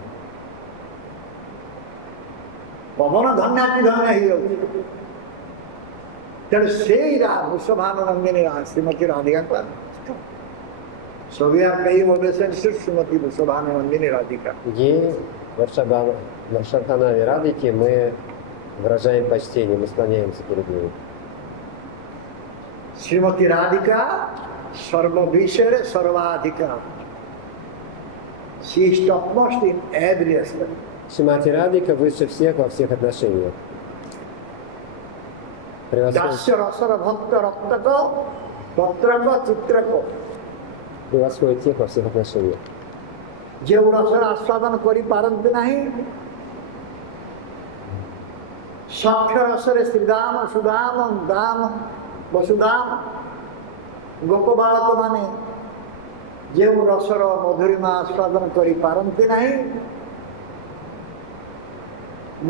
ପବନ ଧନ୍ୟାତି ଧନ୍ୟ ହେଇଯାଉଛି। ତେଣୁ ସେଇ ବୃଷଭାନନ୍ଦିନୀ Shrimati Radhika So we are paying obeisance to Srimati Vrishabhanandini Radhika. Ей, Варшабхана и Радхике, мы выражаем почтение, мы склоняемся перед ней. Srimati Radhika Sarva Vishare Sarvadhika. She is topmost in every aspect. Шримати Радхика выше всех во всех отношениях. Dasya Rasara Bhakta Raktaka Patraka Chitraka. Превосходит всех во всех отношениях. ଯେଉଁ ରସର ଆସ୍ୱାଦନ କରିପାରନ୍ତି ନାହିଁ ସଖ୍ୟ ରସରେ ଶ୍ରୀଦାମ ସୁଦାମ ଦାମ ବସୁଦାମ ଗୋପ ବାଳକମାନେ ଯେଉଁ ରସର ମଧୁରିମା ଆସ୍ୱାଦନ କରିପାରନ୍ତି ନାହିଁ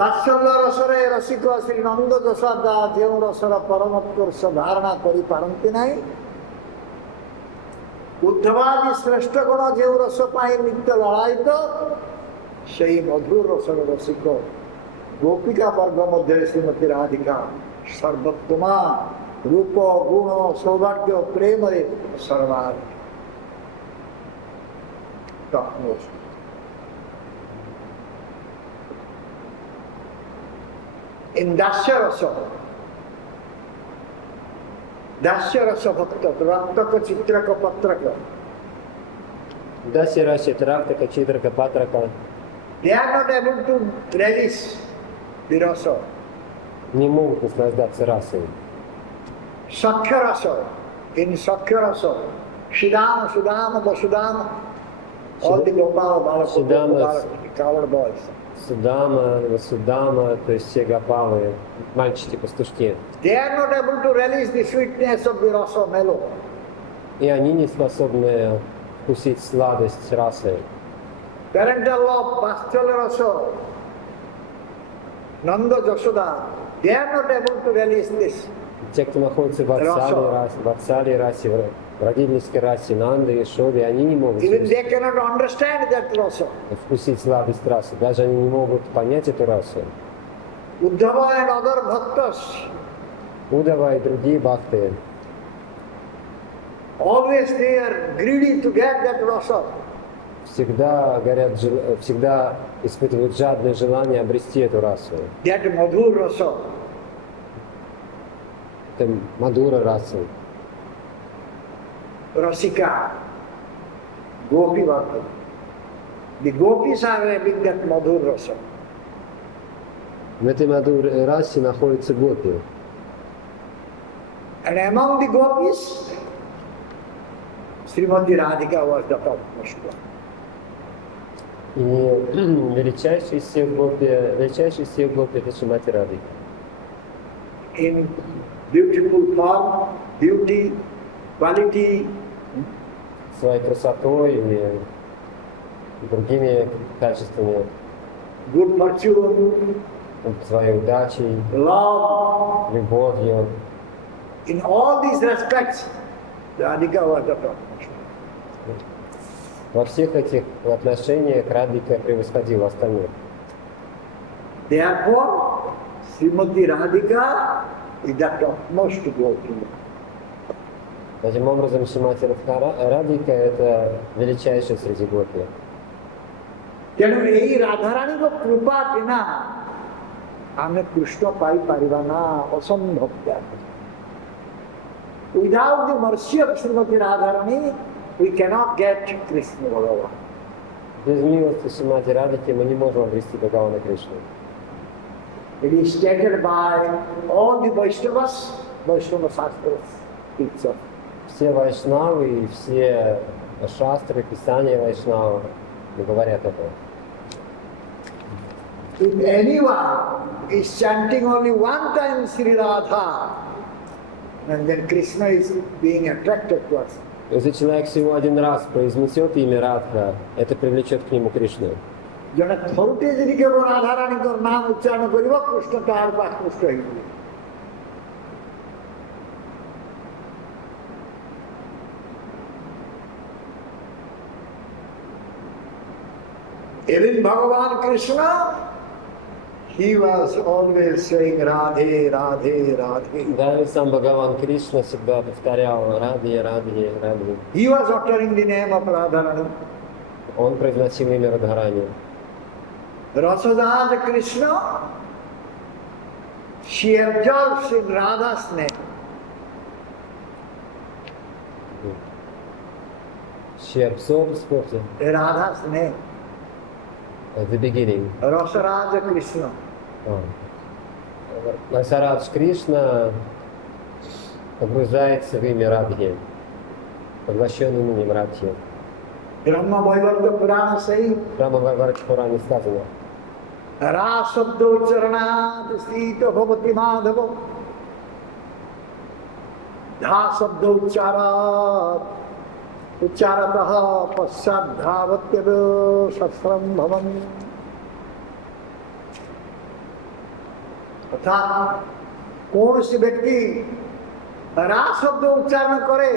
ବାତ୍ସଲ୍ୟ ରସରେ ରସିକ ଶ୍ରୀ ନନ୍ଦ ଯଶୋଦା ଯେଉଁ ରସର ପରମୋତ୍କର୍ଷ ଧାରଣା କରିପାରନ୍ତି ନାହିଁ उद्धवादि श्रेष्ठ गुण जो रस पाई नित्य लड़ायित से मधुर रसर रसिक गोपिका वर्ग मध्य श्रीमती राधिका सर्वोत्तमा रूप गुण सौभाग्य प्रेम सर्वाधिक इन दास्य रस भक्त रक्त चित्रक पत्रक Дасья Раши Трактака, Читрака, Патрака they are not able to relish the rasa. не могут наслаждаться расой. Sakya rasa, in Sakya rasa, Shidama, Sudama, Vasudama, all the Gopala, Balaka, coward boys. Судама, Васудама, то есть все гопалы, мальчики-пастушки. They are not able to relish the sweetness of the rasa mellow. И они не способны вкусить сладость расы. Parental love, pastoral rasa, Nanda Jasoda, they are not able to relish this. Те, кто находится в Ватсале расе, в родительской расе, Нанды и Шоди, они не могут Even they cannot understand that rasa. вкусить сладость расы. Даже они не могут понять эту расу. Uddhava and other bhaktas Удава и другие бхакты, always they are greedy to get that rasa. всегда всегда испытывают жадное желание обрести эту расу. That madhur rasa. Это мадура раса. Rasika, Gopi Bhakti. The gopis are having that madhur rasa. В этой мадуре расе находится гопи. And among the gopis, Srimati Radhika was the topmost one. И величайший из всех гопи это Шримати Радхика. In beautiful form, beauty, quality, Своей красотой и другими качествами, good fortune, своей удачей, love, любовью. in all these respects, Radhika was the topmost one. Во всех этих отношениях Радхика превосходила остальных. Therefore, Srimati Radhika is the topmost gopi. Таким образом, Шримати Радхика это величайшая среди гопи. ତେଣୁ ଏହି ରାଧାରାଣୀଙ୍କ କୃପା ବିନା ଆମେ କୃଷ୍ଣ ପାଇପାରିବା ନା, ଅସମ୍ଭବ। Without the mercy of Srimati Radharani, we cannot get Krishna Bhagavan. Без милости Шримати Радхики мы не можем обрести Бхагавана Кришну. It is stated by all the Vaishnavas, Vaishnava Shastras, teachers. Все вайшнавы и все шастры, писания вайшнавов говорят это. If anyone is chanting only one time Sri Radha, and then Krishna is being attracted to us. Если человек всего один раз произнесет имя Радха, это привлечет к нему Кришну. ଜଣେ ଥରୁଟେ ଯଦି କେବଳ ରାଧାରାଣୀଙ୍କର ନାମ ଉଚ୍ଚାରଣ କରିବ, କୃଷ୍ଣ ତାର ଆକୃଷ୍ଟ ହେଇଯିବ। Even Bhagavan Krishna, he was always saying Radhe, Radhe, Radhe. Да, и сам Бхагаван Кришна всегда повторял Радhe, Радhe, Радhe. He was uttering the name of Radharani. Он произносил имя Радхарани. Rasadaj Krishna, she absorbs in Radha's name. She absorbs what? Radha's name. At the beginning. Rasaraja Krishna. Расарадж Кришна погружается в имя Радхи, поглощенным именем Радхи. Brahma Vaivarta Purana says, Прямо в Вайварча Пуране сказано. Rasabdoccharanat sthita bhavati madhava. Dhasabdoccharat ucharataha pasyadhavatyav sasram bhavan. अर्थात कौन सी व्यक्ति रा शब्द उच्चारण करे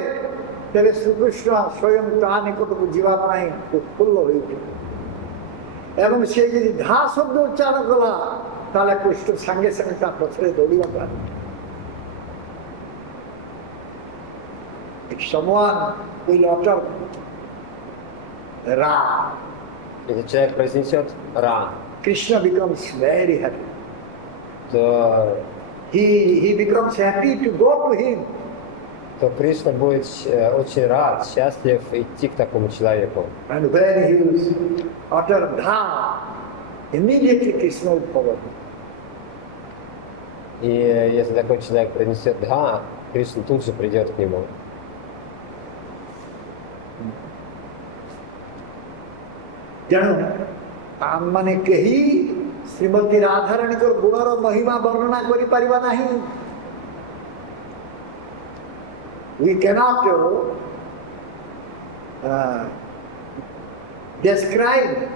ତେବେ ଶ୍ରୀକୃଷ୍ଣ ସ୍ୱୟଂ ତା ନିକଟକୁ ଯିବା ପାଇଁ ଉତ୍ଫୁଲ୍ଲ ହୋଇଉଠିଲେ ଏବଂ ସେ ଯଦି ଧା ଶବ୍ଦ ଉଚ୍ଚାରଣ କଲା ତାହେଲେ କୃଷ୍ଣ ସାଙ୍ଗେ ସାଙ୍ଗେ ତା ପଛରେ ଦୌଡ଼ିବା ପାଇଁ if someone will utter Ra, Если человек произнесет Ра, Krishna becomes very happy. то He becomes happy to go to him. Кришна будет очень рад, счастлив идти к такому человеку. And when he will utter Dha, immediately Krishna will follow him. И если такой человек произнесет Дха, Кришна тут же придет к нему. ତେଣୁ ଆମମାନେ କେହି ଶ୍ରୀମତୀ ରାଧାରାଣୀଙ୍କର ଗୁଣର ମହିମା ବର୍ଣ୍ଣନା କରିପାରିବା ନାହିଁ। We cannot describe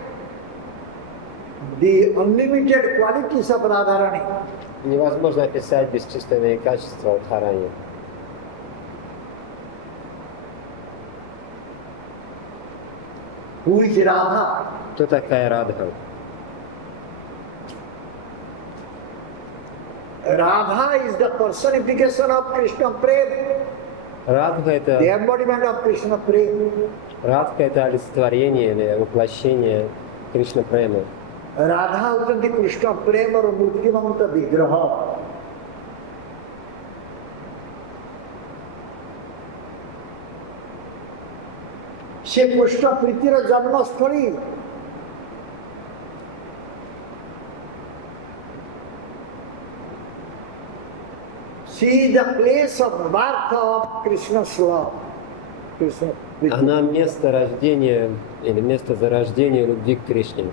the unlimited qualities of Radharani. Невозможно описать бесчисленные качества Радхарани. Who is Radha? Кто такая Радха? Radha is the personification of Krishna Prem, Радха the это embodiment of Krishna Prem. Радха это олицетворение или воплощение Кришна Премы. Radha ହଉଛନ୍ତି କୃଷ୍ଣ ପ୍ରେମର ମୂର୍ତ୍ତିମନ୍ତ ବିଗ୍ରହ। ସେ କୃଷ୍ଣ ପ୍ରୀତିର ଜନ୍ମସ୍ଥଳୀ। She is the place of birth of Krishna's love. Krishna priti. Она место рождения или место зарождения любви к Кришне.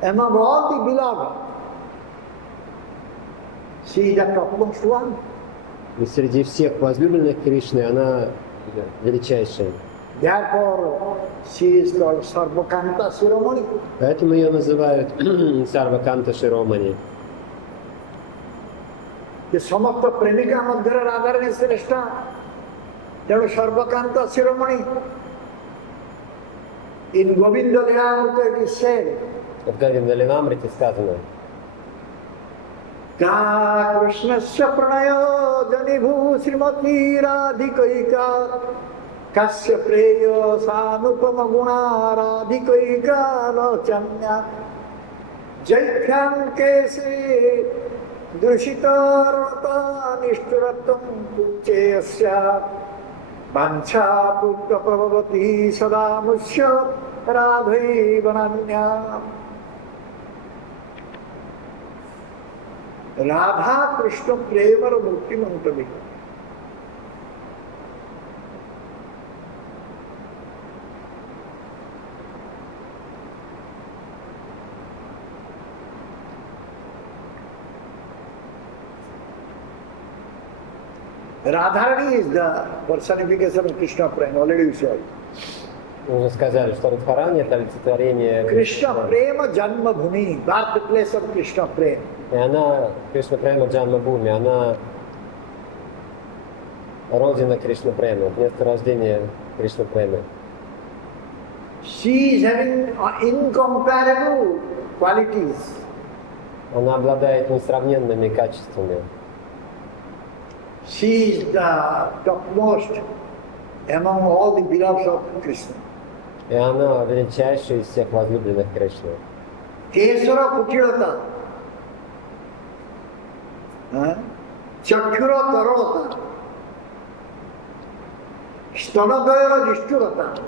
Among all the beloved, she is the topmost one. И среди всех возлюбленных Кришны она величайшая. Therefore, she is called Sarvakanta Shiromani. Поэтому ее называют Сарваканта Широмани. ଯେ ସମସ୍ତ ପ୍ରେମିକା ମଧ୍ୟରେ ରାଧାରାଣୀ ଶ୍ରେଷ୍ଠ, ତେଣୁ ସର୍ବକାନ୍ତ Shiromani. In Govinda Leelamrita it is said, В Говинда Лиламрите сказано: का कृष्णस्य प्रणयो जनिभू श्रीमती राधिकैका कस्य प्रेयो सानुपम गुणा राधिकैका लोचन्या जैख्याङ्के से दृशितारता निष्ठुरत्वं कुचेयस्य वाञ्छा पुत्रप्रभवती सदा मुष्य राधैवनान्या। राधा कृष्ण प्रेमर मूर्तिमंत विग्रह। Radharani is the personification of Krishna Prem, already we said. Мы уже сказали, что Радхарани это олицетворение Krishna Prema Janma Bhumi, birthplace of Krishna Prem. И она, Кришна Према Джанма Бхуми, она родина Кришна Премы, место рождения Кришна Премы. She is having incomparable qualities. Она обладает несравненными качествами. She is the topmost among all the beloveds of Krishna. И она величайшая из всех возлюбленных Кришны. Kesara Kutirata, Chakura Tarata, Stanadayara Nishturata.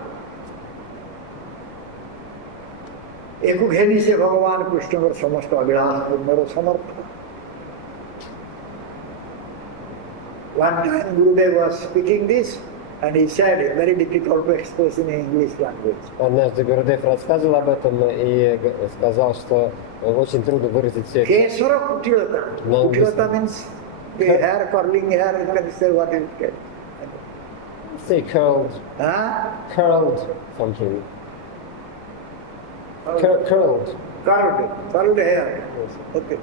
Egu घेनी से भगवान कृष्ण और समस्त अभिलाष पूर्ण समर्थ। One time Gurudev was speaking this and he said it very difficult to express in English language. Однажды Гурудев рассказывал об этом и сказал, что очень трудно выразить все это. Kesara Kutirata. Kutirata means the hair, curling hair, you can say what you can. Say curled, curled something. Curled. Curled hair. Okay.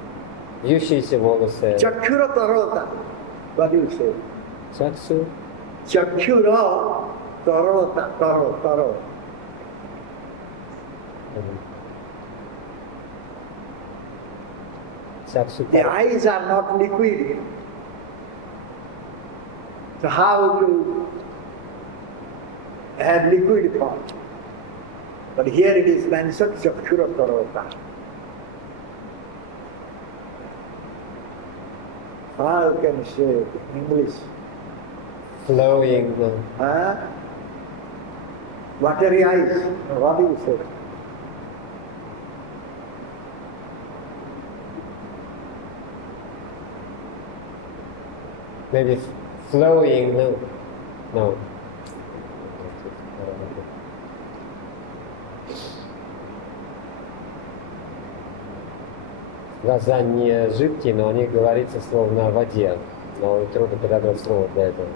Вьющиеся волосы. Chakura Tarata. What do you say? Чакшу. Chakshura, taro. Чакшу. The eyes are not liquid. So how to have liquid form? But here it is mentioned chakshura tarota. How can you say it in English? Flowing. Huh? Watery eyes. What do you say? Maybe flowing. No. Глаза не жидкие, но они говорится словно о воде. Но трудно подобрать слово для этого.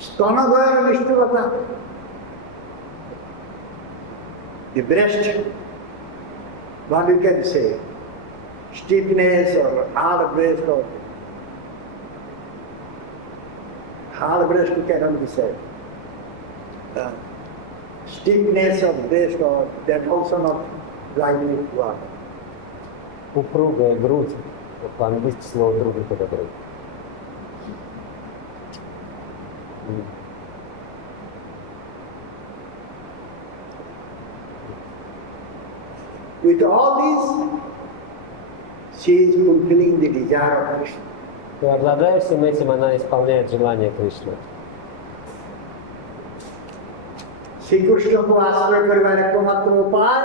Stanagaya Vishnuvatha. The breast, what you can say, stiffness or hard breast or hard breast cannot be said. Stiffness of breast or that also not likely to work. Упругая грудь. По-английски слово трудно подобрать. With all these, she is fulfilling the desire of Krishna. И обладая всем этим, она исполняет желание Кришны. Shri Krishna को आश्रय करिबार एकमात्र उपाय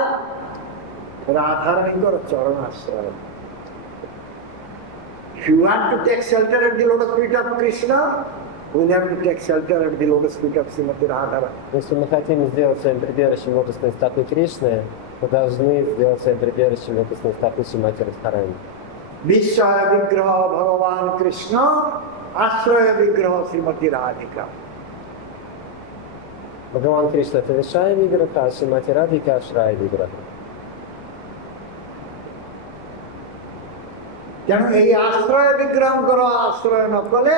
राधारानीଙ୍କର चरण आश्रय. If you want to take shelter at the lotus feet of Krishna, we have to take shelter at the lotus feet of Srimati Radharani. Если мы хотим сделать своим прибежищем лотосной статуи Кришны, мы должны сделать своим прибежищем лотосной статуи Шримати Радхарани. Vishaya Vigraha Bhagavan Krishna, Ashraya Vigraha Srimati Radhika. Бхагаван Кришна — это Вишая Виграха, Шримати Радхика — Ашрая Виграха. ତେଣୁ ଏହି ଆଶ୍ରୟ ବିଗ୍ରହଙ୍କର ଆଶ୍ରୟ ନ କଲେ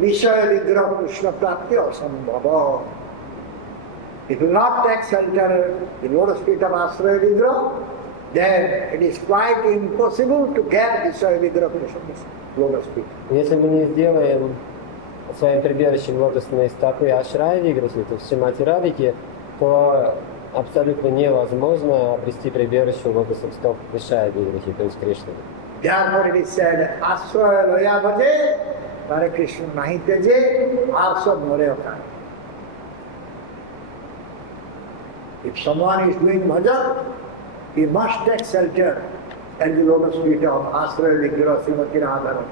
ବିଷୟ ବିଗ୍ରହ କୃଷ୍ଣ ପ୍ରାପ୍ତି ଅସମ୍ଭବ. If you not take shelter the lotus feet of Ashraya Vigraha, then it is quite impossible to get Vishaya Vigraha Krishna's lotus feet. Если мы не сделаем своим прибежищем лотосные статуи Ашрая Виграхи, то есть Шримати Радхики, то абсолютно невозможно обрести прибежище лотосных стоп Вишая Виграхи, то есть Кришны. Therefore it is said, Ashraya Loya Bhaje, Hare Krishna Nahi Teje, Arsad Moreyaka. If someone is doing bhajan, he must take shelter at the lotus feet of Ashraya Vigraha Srimati Radharani.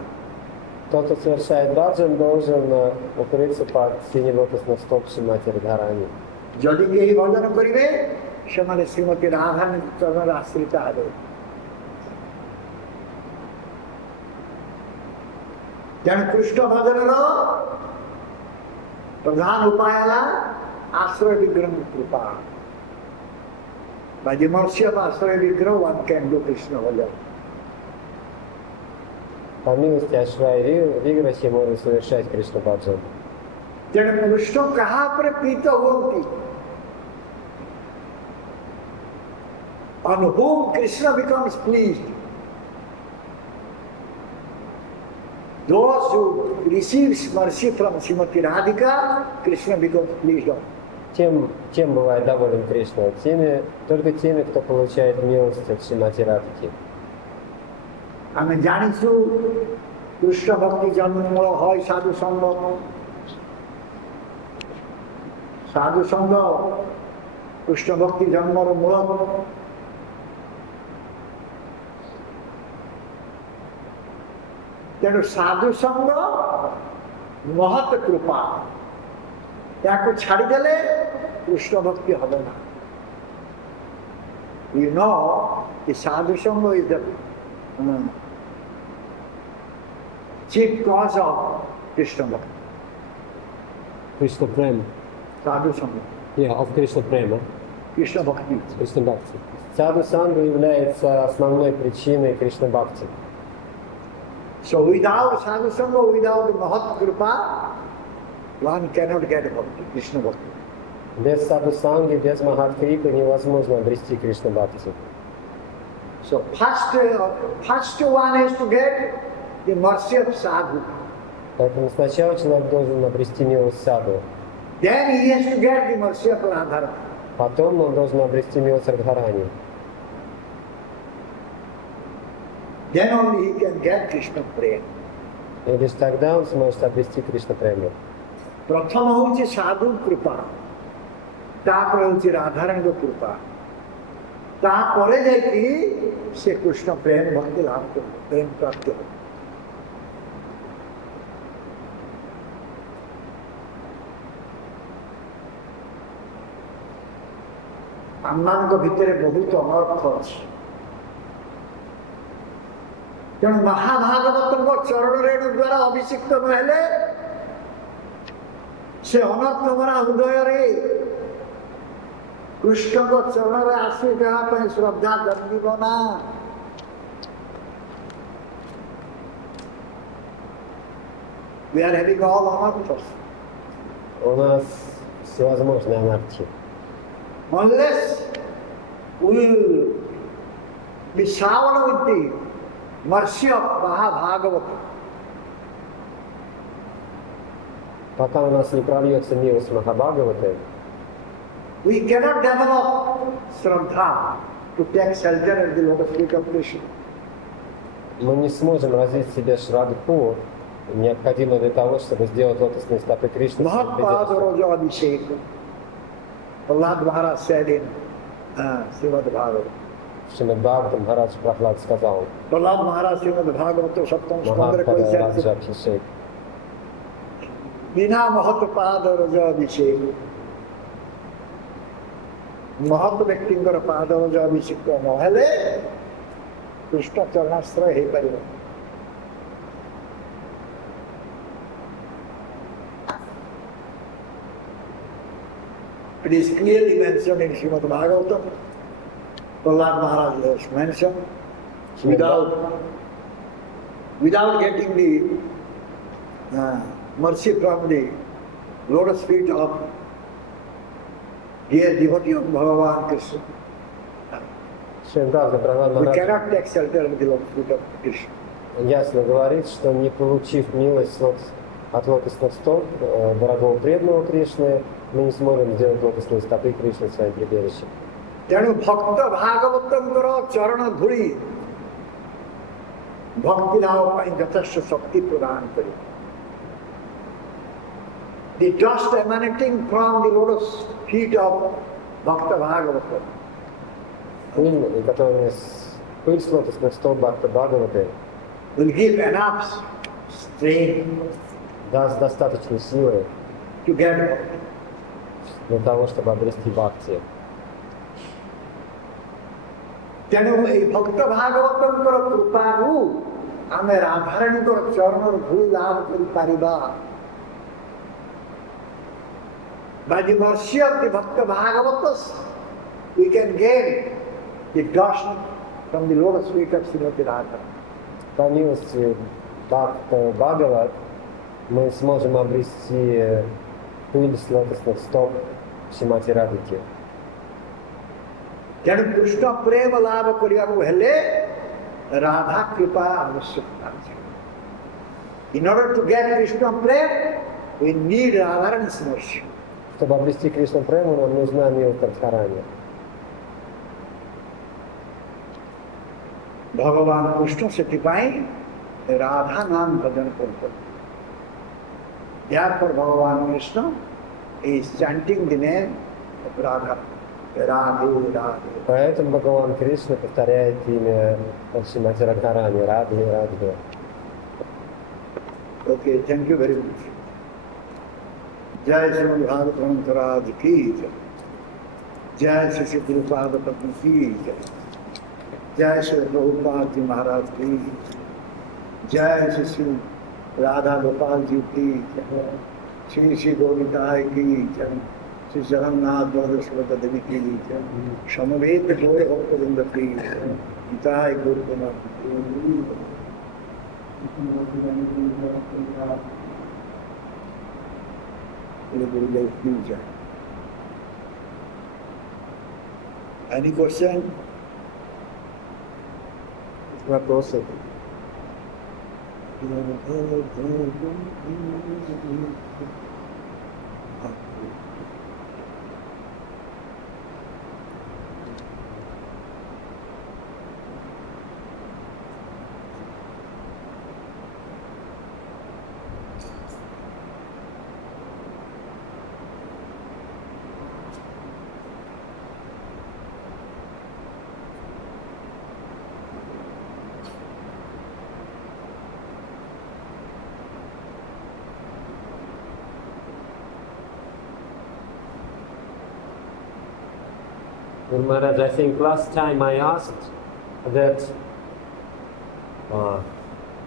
Тот, кто совершает баджан, должен укрыться под синей лотосных стоп Шримати Радхарани. যদি কেହି ଭଜନ କରିବେ ସେମାନେ ଶ୍ରୀମତୀ ରାଧାରାଣୀ ଚରଣରେ ଆଶ୍ରିତ ହେବେ. ତେଣୁ କୃଷ୍ଣ ଭଜନର ପ୍ରଧାନ ଉପାୟ ହେଲା ଆଶ୍ରୟ ବିଗ୍ରହ କୃପା. By the mercy of Ashraya Vigraha, one can do Krishna bhajan. По милости Ашрая Виграхи можно совершать Кришна баджан. ତେଣୁ କୃଷ୍ଣ କାହା ଉପରେ ପ୍ରୀତ ହୁଅନ୍ତି? On whom Krishna becomes pleased? Those who receives mercy from Srimati Radhika, Krishna becomes pleased on. Тем бывает доволен Кришна? Только теми, кто получает милость от Шримати Радхики. ଆମେ ଜାଣିଛୁ କୃଷ୍ଣ ଭକ୍ତି ଜନ୍ମମୂଳ হয় ସାଧୁ ସଙ୍ଗ. ସାଧୁ ସଙ୍ଗ କୃଷ୍ଣ ଭକ୍ତି ଜନ୍ମର ମୂଳ. ତେଣୁ ସାଧୁ ସଙ୍ଗ ମହତ କୃପା. ତାକୁ ଛାଡ଼ିଦେଲେ କୃଷ୍ଣ ଭକ୍ତି ହେବ ନା. You know, the sadhu sangha is the chief cause of Krishna bhakti. Кришна Према. Sadhu sangha, Yeah, of Кришна Према. Krishna bhakti. Кришна Бхакти. Саду Сангха является основной причиной Кришна Бхакти. So without sadhu sangha, without Mahat Kripa, one cannot get bhakti, Krishna bhakti. Без саду-санги, без махат-крипы невозможно обрести Кришна-бхакти. So first one has to get the mercy of sadhu. Поэтому сначала человек должен обрести милость саду. Then he has to get the mercy of Radharani. Потом он должен обрести милость Радхарани. Then only he can get Krishna prema. И лишь тогда он сможет обрести Кришна-прему. प्रथम होची साधु कृपा तापर होची राधारंग कृपा तापरे जाइकी से कृष्ण प्रेम भक्ति लाभ कर प्रेम प्राप्त हो आम्मांक भितरे बहुत अनर्थ अछि तेणु महाभागवतଙ୍କ चरण रेणु द्वारा अभिषिक्त नहेले से अनर्थ मरा हृदय कृष्ण को चरण आश्रय देवाई श्रद्धा जन्म ना We are having all anarthas. У нас всевозможные анархии. Unless we will be showered with the mercy of Mahabhagavata. Пока у нас не прольется милость Махабхагаваты, We cannot develop Shraddha to take shelter at the lotus feet of Krishna. мы не сможем развить в себе шрадху, необходимую для того, чтобы сделать лотосные стопы Кришны. Mahaprabhu Roja Abhishek. Prahlad Maharaj said in Srimad Bhagavatam. Шримад Бхагаватам Махарадж Прахлад сказал, Prahlad Maharaj Srimad Bhagavatam Saptam Skandra Махапада Koi Раджа said, Абхишек, Bina Mahaprabhu Roja Abhishek. महत्व व्यक्तिଙ୍କର ପାଦ ଅଭିଷେକ ନହେଲେ କୃଷ୍ଣ ଚରଣାଶ୍ରୟ ହେଇପାରିବ। It is clearly mentioned in Srimad Bhagavatam. Prahlad Maharaj has mentioned without getting the mercy from the lotus feet of dear devotee of Bhagavan Krishna. Шримад Прахлад We Махарадж cannot take shelter of the lotus feet of Krishna. ясно говорит, что не получив милость от лотосных стоп дорогого преданного Кришны, мы не сможем сделать лотосные стопы Кришны своим прибежищем. ତେଣୁ ଭକ୍ତ ଭାଗବତଙ୍କର ଚରଣ ଧୂଳି ଭକ୍ତି ଲାଭ ପାଇଁ ଯଥେଷ୍ଟ ଶକ୍ତି ପ୍ରଦାନ କରିବ। The dust emanating from the lotus feet of Bhakta Bhagavata Пыль с лотосных стоп Бхакта Бхагаваты will give enough strength даст достаточно силы to get для того, чтобы обрести бхакти. ତେଣୁ ଏଇ ଭକ୍ତ ଭାଗବତଙ୍କର କୃପାରୁ ଆମେ ରାଧାରାଣୀଙ୍କର ଚରଣର ଧୂଳି ଲାଭ କରିପାରିବା। By the mercy of the Bhakta Bhagavatas, we can gain the dust from the lotus feet of Srimati Radha. По милости Бхакта Бхагават мы сможем обрести пыль с лотосных стоп Шримати Радхики. ତେଣୁ କୃଷ୍ଣ ପ୍ରେମ ଲାଭ କରିବାକୁ ହେଲେ ରାଧା କୃପା ଆବଶ୍ୟକତା ଅଛି। In order to get Krishna prema, we need Radharani's mercy. Чтобы обрести Кришна Прему, нам нужна милость Радхарани. ଭଗବାନ କୃଷ୍ଣ ସେଥିପାଇଁ ରାଧା ନାମ ଭଜନ କରୁଛନ୍ତି। Therefore ଭଗବାନ Krishna is chanting the name of Radha. Radhe Radhe. Поэтому Бхагаван Кришна повторяет имя Шримати Радхарани, Радhe, Радhe. Okay, thank you very much. जय श्रीमद् भागवत ग्रंथराज की जय, जय श्री श्री गुरुपाद पद्म की जय, जय श्री प्रभुपाद जी महाराज की जय, श्री श्री राधा गोपाल जी की जय, श्री श्री गोविंदाय की जय, श्री जगन्नाथ बलदेव देवी की जय, समवेत गौर भक्तवृंद की जय, गीताय गुरुकुमार। Gurudev ki jai. Any question? Вопросы? Well, Maharaj, I think last time I asked that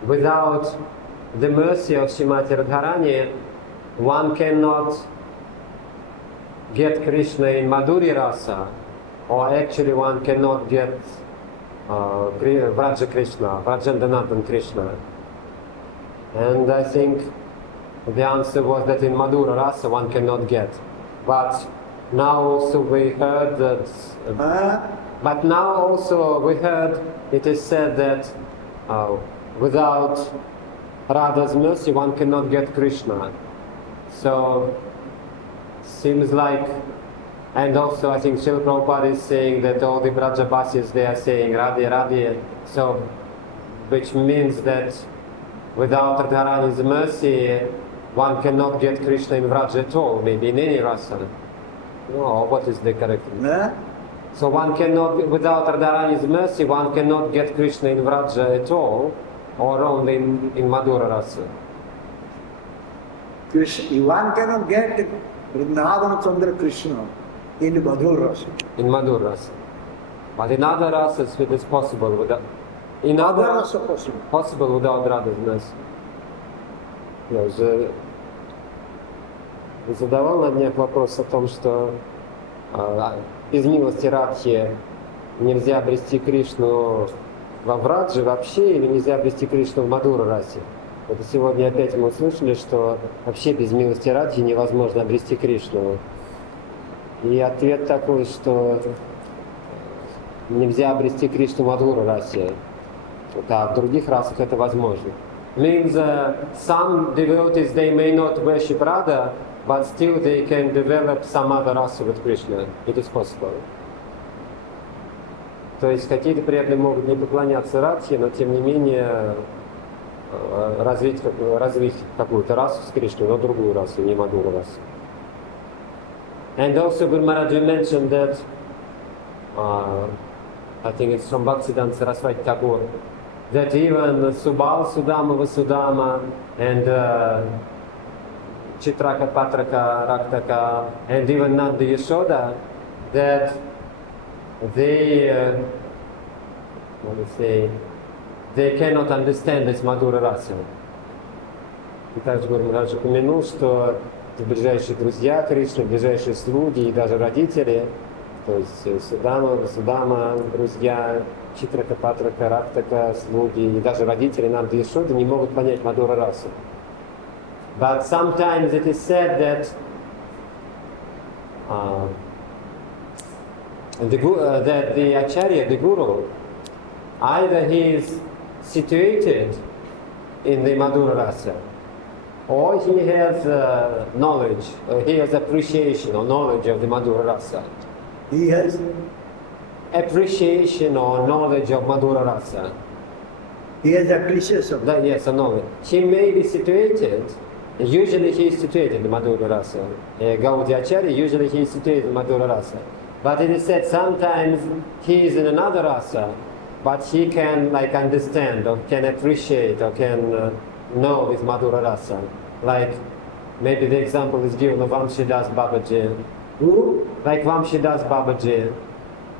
without the mercy of Srimati Radharani, one cannot get Krishna in Madhuri Rasa, or actually one cannot get Vraja Krishna, Vrajandanatan Krishna. And I think the answer was that in Madhura Rasa one cannot get. But now also we heard that. But now also we heard it is said that without Radha's mercy one cannot get Krishna. So seems like, and also I think Srila Prabhupada is saying that all the Brajabasis they are saying Radhe Radhe. So which means that without Radharani's mercy one cannot get Krishna in Vraja at all, maybe in any rasa. No, what is the correct? So one cannot, without Radharani's mercy, one cannot get Krishna in Vraja at all, or only in Madhura rasa. Krishna, one cannot get Chaitanya Chandra Krishna in Madhura rasa. In Madhura rasa. But in other rasas it is possible without. In Other other rasa possible. possible without Radha's mercy. Задавал на днях вопрос о том, что из милости Радхи нельзя обрести Кришну во Врадже вообще, или нельзя обрести Кришну в Мадхура расе. Вот и сегодня опять мы услышали, что вообще без милости Радхи невозможно обрести Кришну. И ответ такой, что нельзя обрести Кришну в Мадхура расе. Да, в других расах это возможно. Means some devotees they may not worship Radha, but still they can develop some other rasa with Krishna. It is possible. То есть какие-то преданные могут не поклоняться Радхе, но тем не менее развить какую-то расу с Кришной, но другую расу, не Мадхура расу. And also Guru Maharaj mentioned that I think it's from Bhaktisiddhanta Saraswati Thakur, that even Subal, Sudama, Vasudama, and Chitraka, Patraka, Raktaka, and even Nanda Yashoda, that they, they cannot understand this Madhura Rasa. И также Гуру Махарадж упомянул, что ближайшие друзья Кришны, ближайшие слуги и даже родители, то есть Судама, друзья, Читрака, Патрака, Рактака, слуги и даже родители Нанды и Йашоды не могут понять Мадхура расу. But sometimes it is said that that the Acharya, the Guru, either he is situated in the Madhura rasa, or he has knowledge, he has appreciation or knowledge of the Madhura rasa. He has appreciation or knowledge of Madhura rasa. He has appreciation. Yes, a knowledge. He may be situated, usually he is situated in Madhura rasa. Gaudiya Acharya, usually he is situated in Madhura rasa. But it is said sometimes he is in another rasa, but he can understand or can appreciate or can know this Madhura rasa. Like maybe the example is given of Vamshidas Babaji. Who? Like Vamshidas Babaji,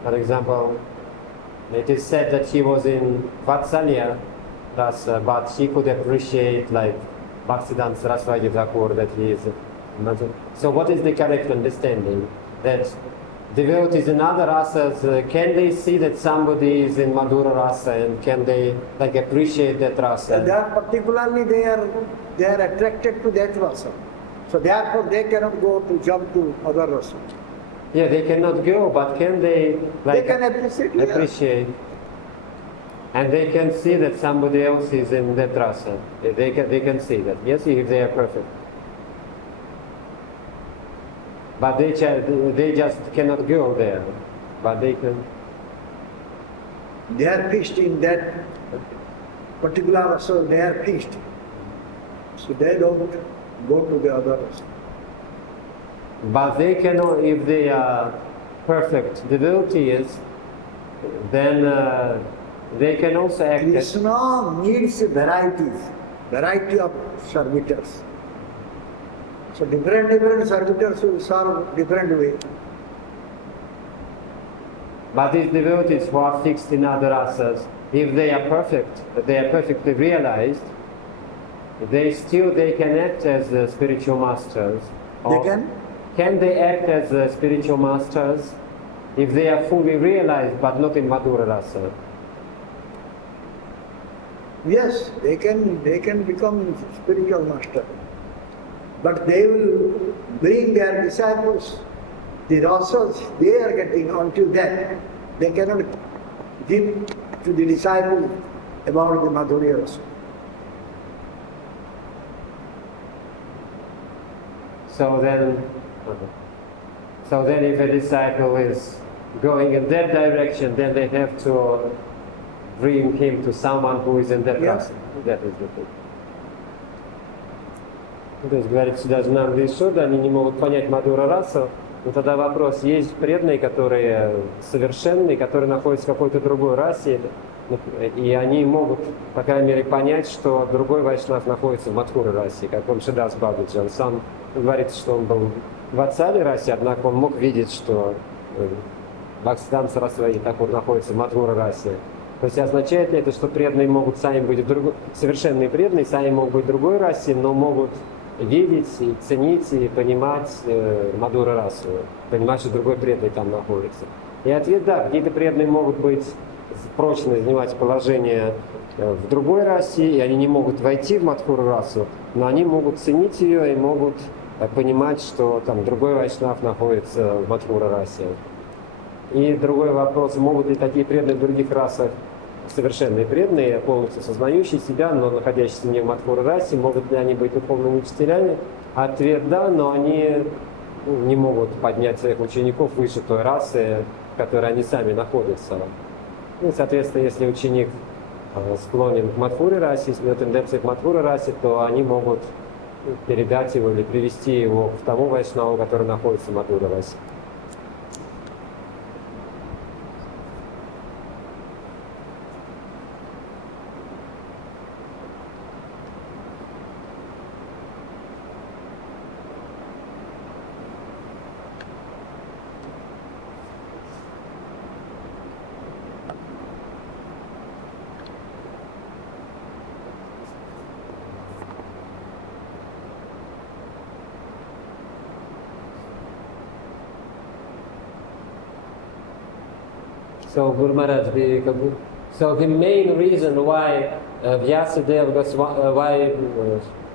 for example, it is said that he was in Vatsalya rasa, but he could appreciate like Bhaktisiddhanta Saraswati Thakur that he is. So what is the correct understanding? That devotees in other rasas, can they see that somebody is in Madhura rasa and can they like appreciate that rasa? They are particularly they are attracted to that rasa. So therefore they cannot go to jump to other rasa. Yeah, they cannot go, but can they like They can appreciate. Yeah. appreciate? And they can see that somebody else is in that rasa. They can see that. Yes, if they are perfect. But they just cannot go there. But they can. They are fixed in that particular rasa. They are fixed. So they don't go to the other rasa. But they cannot, if they are perfect devotees, then they can also act as. Krishna needs variety of servitors. So different servitors will serve different way. But these devotees who are fixed in other rasas, if they are perfectly realized, they can act as spiritual masters. They can? Can they act as spiritual masters if they are fully realized but not in Madhura rasa? Yes, they can become spiritual master. But they will bring their disciples, the rasas they are getting until then. They cannot give to the disciple about the Madhurya rasa. So then if a disciple is going in that direction, then they have to bring him to someone who is in that Yeah. rasa. That is the thing. То есть говорится, даже нам Вишуда, они не могут понять Мадхура расу, но тогда вопрос, есть преданные, которые совершенные, которые находятся в какой-то другой расе, и они могут, по крайней мере, понять, что другой вайшнав находится в Мадхура расе, как он Шидас Бабаджи. Он сам говорит, что он был в Ацали расе, однако он мог видеть, что Бхактисиданта Сарасвати Такур находится в Мадхура расе. То есть означает ли это, что преданные могут сами быть в другой, совершенные преданные сами могут быть в другой расе, но могут видеть и ценить и понимать Мадхура расу, понимать, что другой преданный там находится? И ответ да, какие-то преданные могут быть прочно занимать положение в другой расе, и они не могут войти в Мадхуру расу, но они могут ценить ее и могут понимать, что там другой вайшнав находится в Мадхура расе. И другой вопрос, могут ли такие преданные в других расах, совершенные преданные, полностью сознающие себя, но находящиеся не в Мадхура расе, могут ли они быть духовными учителями? Ответ да, но они не могут поднять своих учеников выше той расы, в которой они сами находятся. Ну, соответственно, если ученик склонен к Мадхуре расе, если у него тенденция к Мадхуре расе, то они могут передать его или привести его к тому вайшнаву, который находится в Мадхуре расе. So Guru Maharaj, so the main reason why Vyasadeva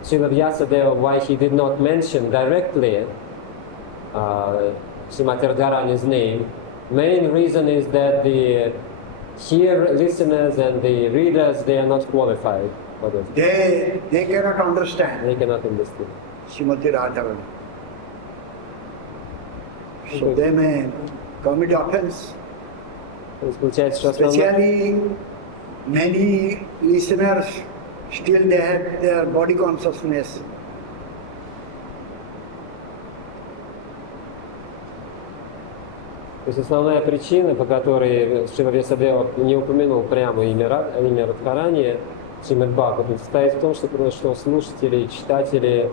Srila Vyasadeva, why he did not mention directly Srimati Radharani's name, main reason is that the listeners and the readers, they are not qualified for this. They cannot understand They cannot understand. Srimati Radharani. So they may commit offense. То есть получается, что основное... Especially many listeners still they have their body consciousness. То есть основная причина, по которой Шрила Вьясадева не упомянул прямо имя Радхарани, Шримад Бхагаватам, состоит в том, что слушатели и читатели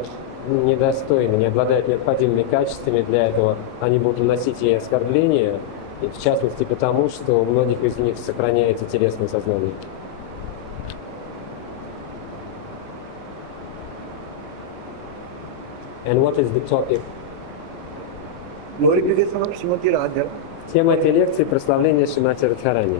недостойны, не обладают необходимыми качествами для этого, они будут наносить ей оскорбления, и в частности потому, что у многих из них сохраняется телесное сознание. And what is the topic? Glorification of Srimati Radha. Тема этой лекции – прославление Шримати Радхарани.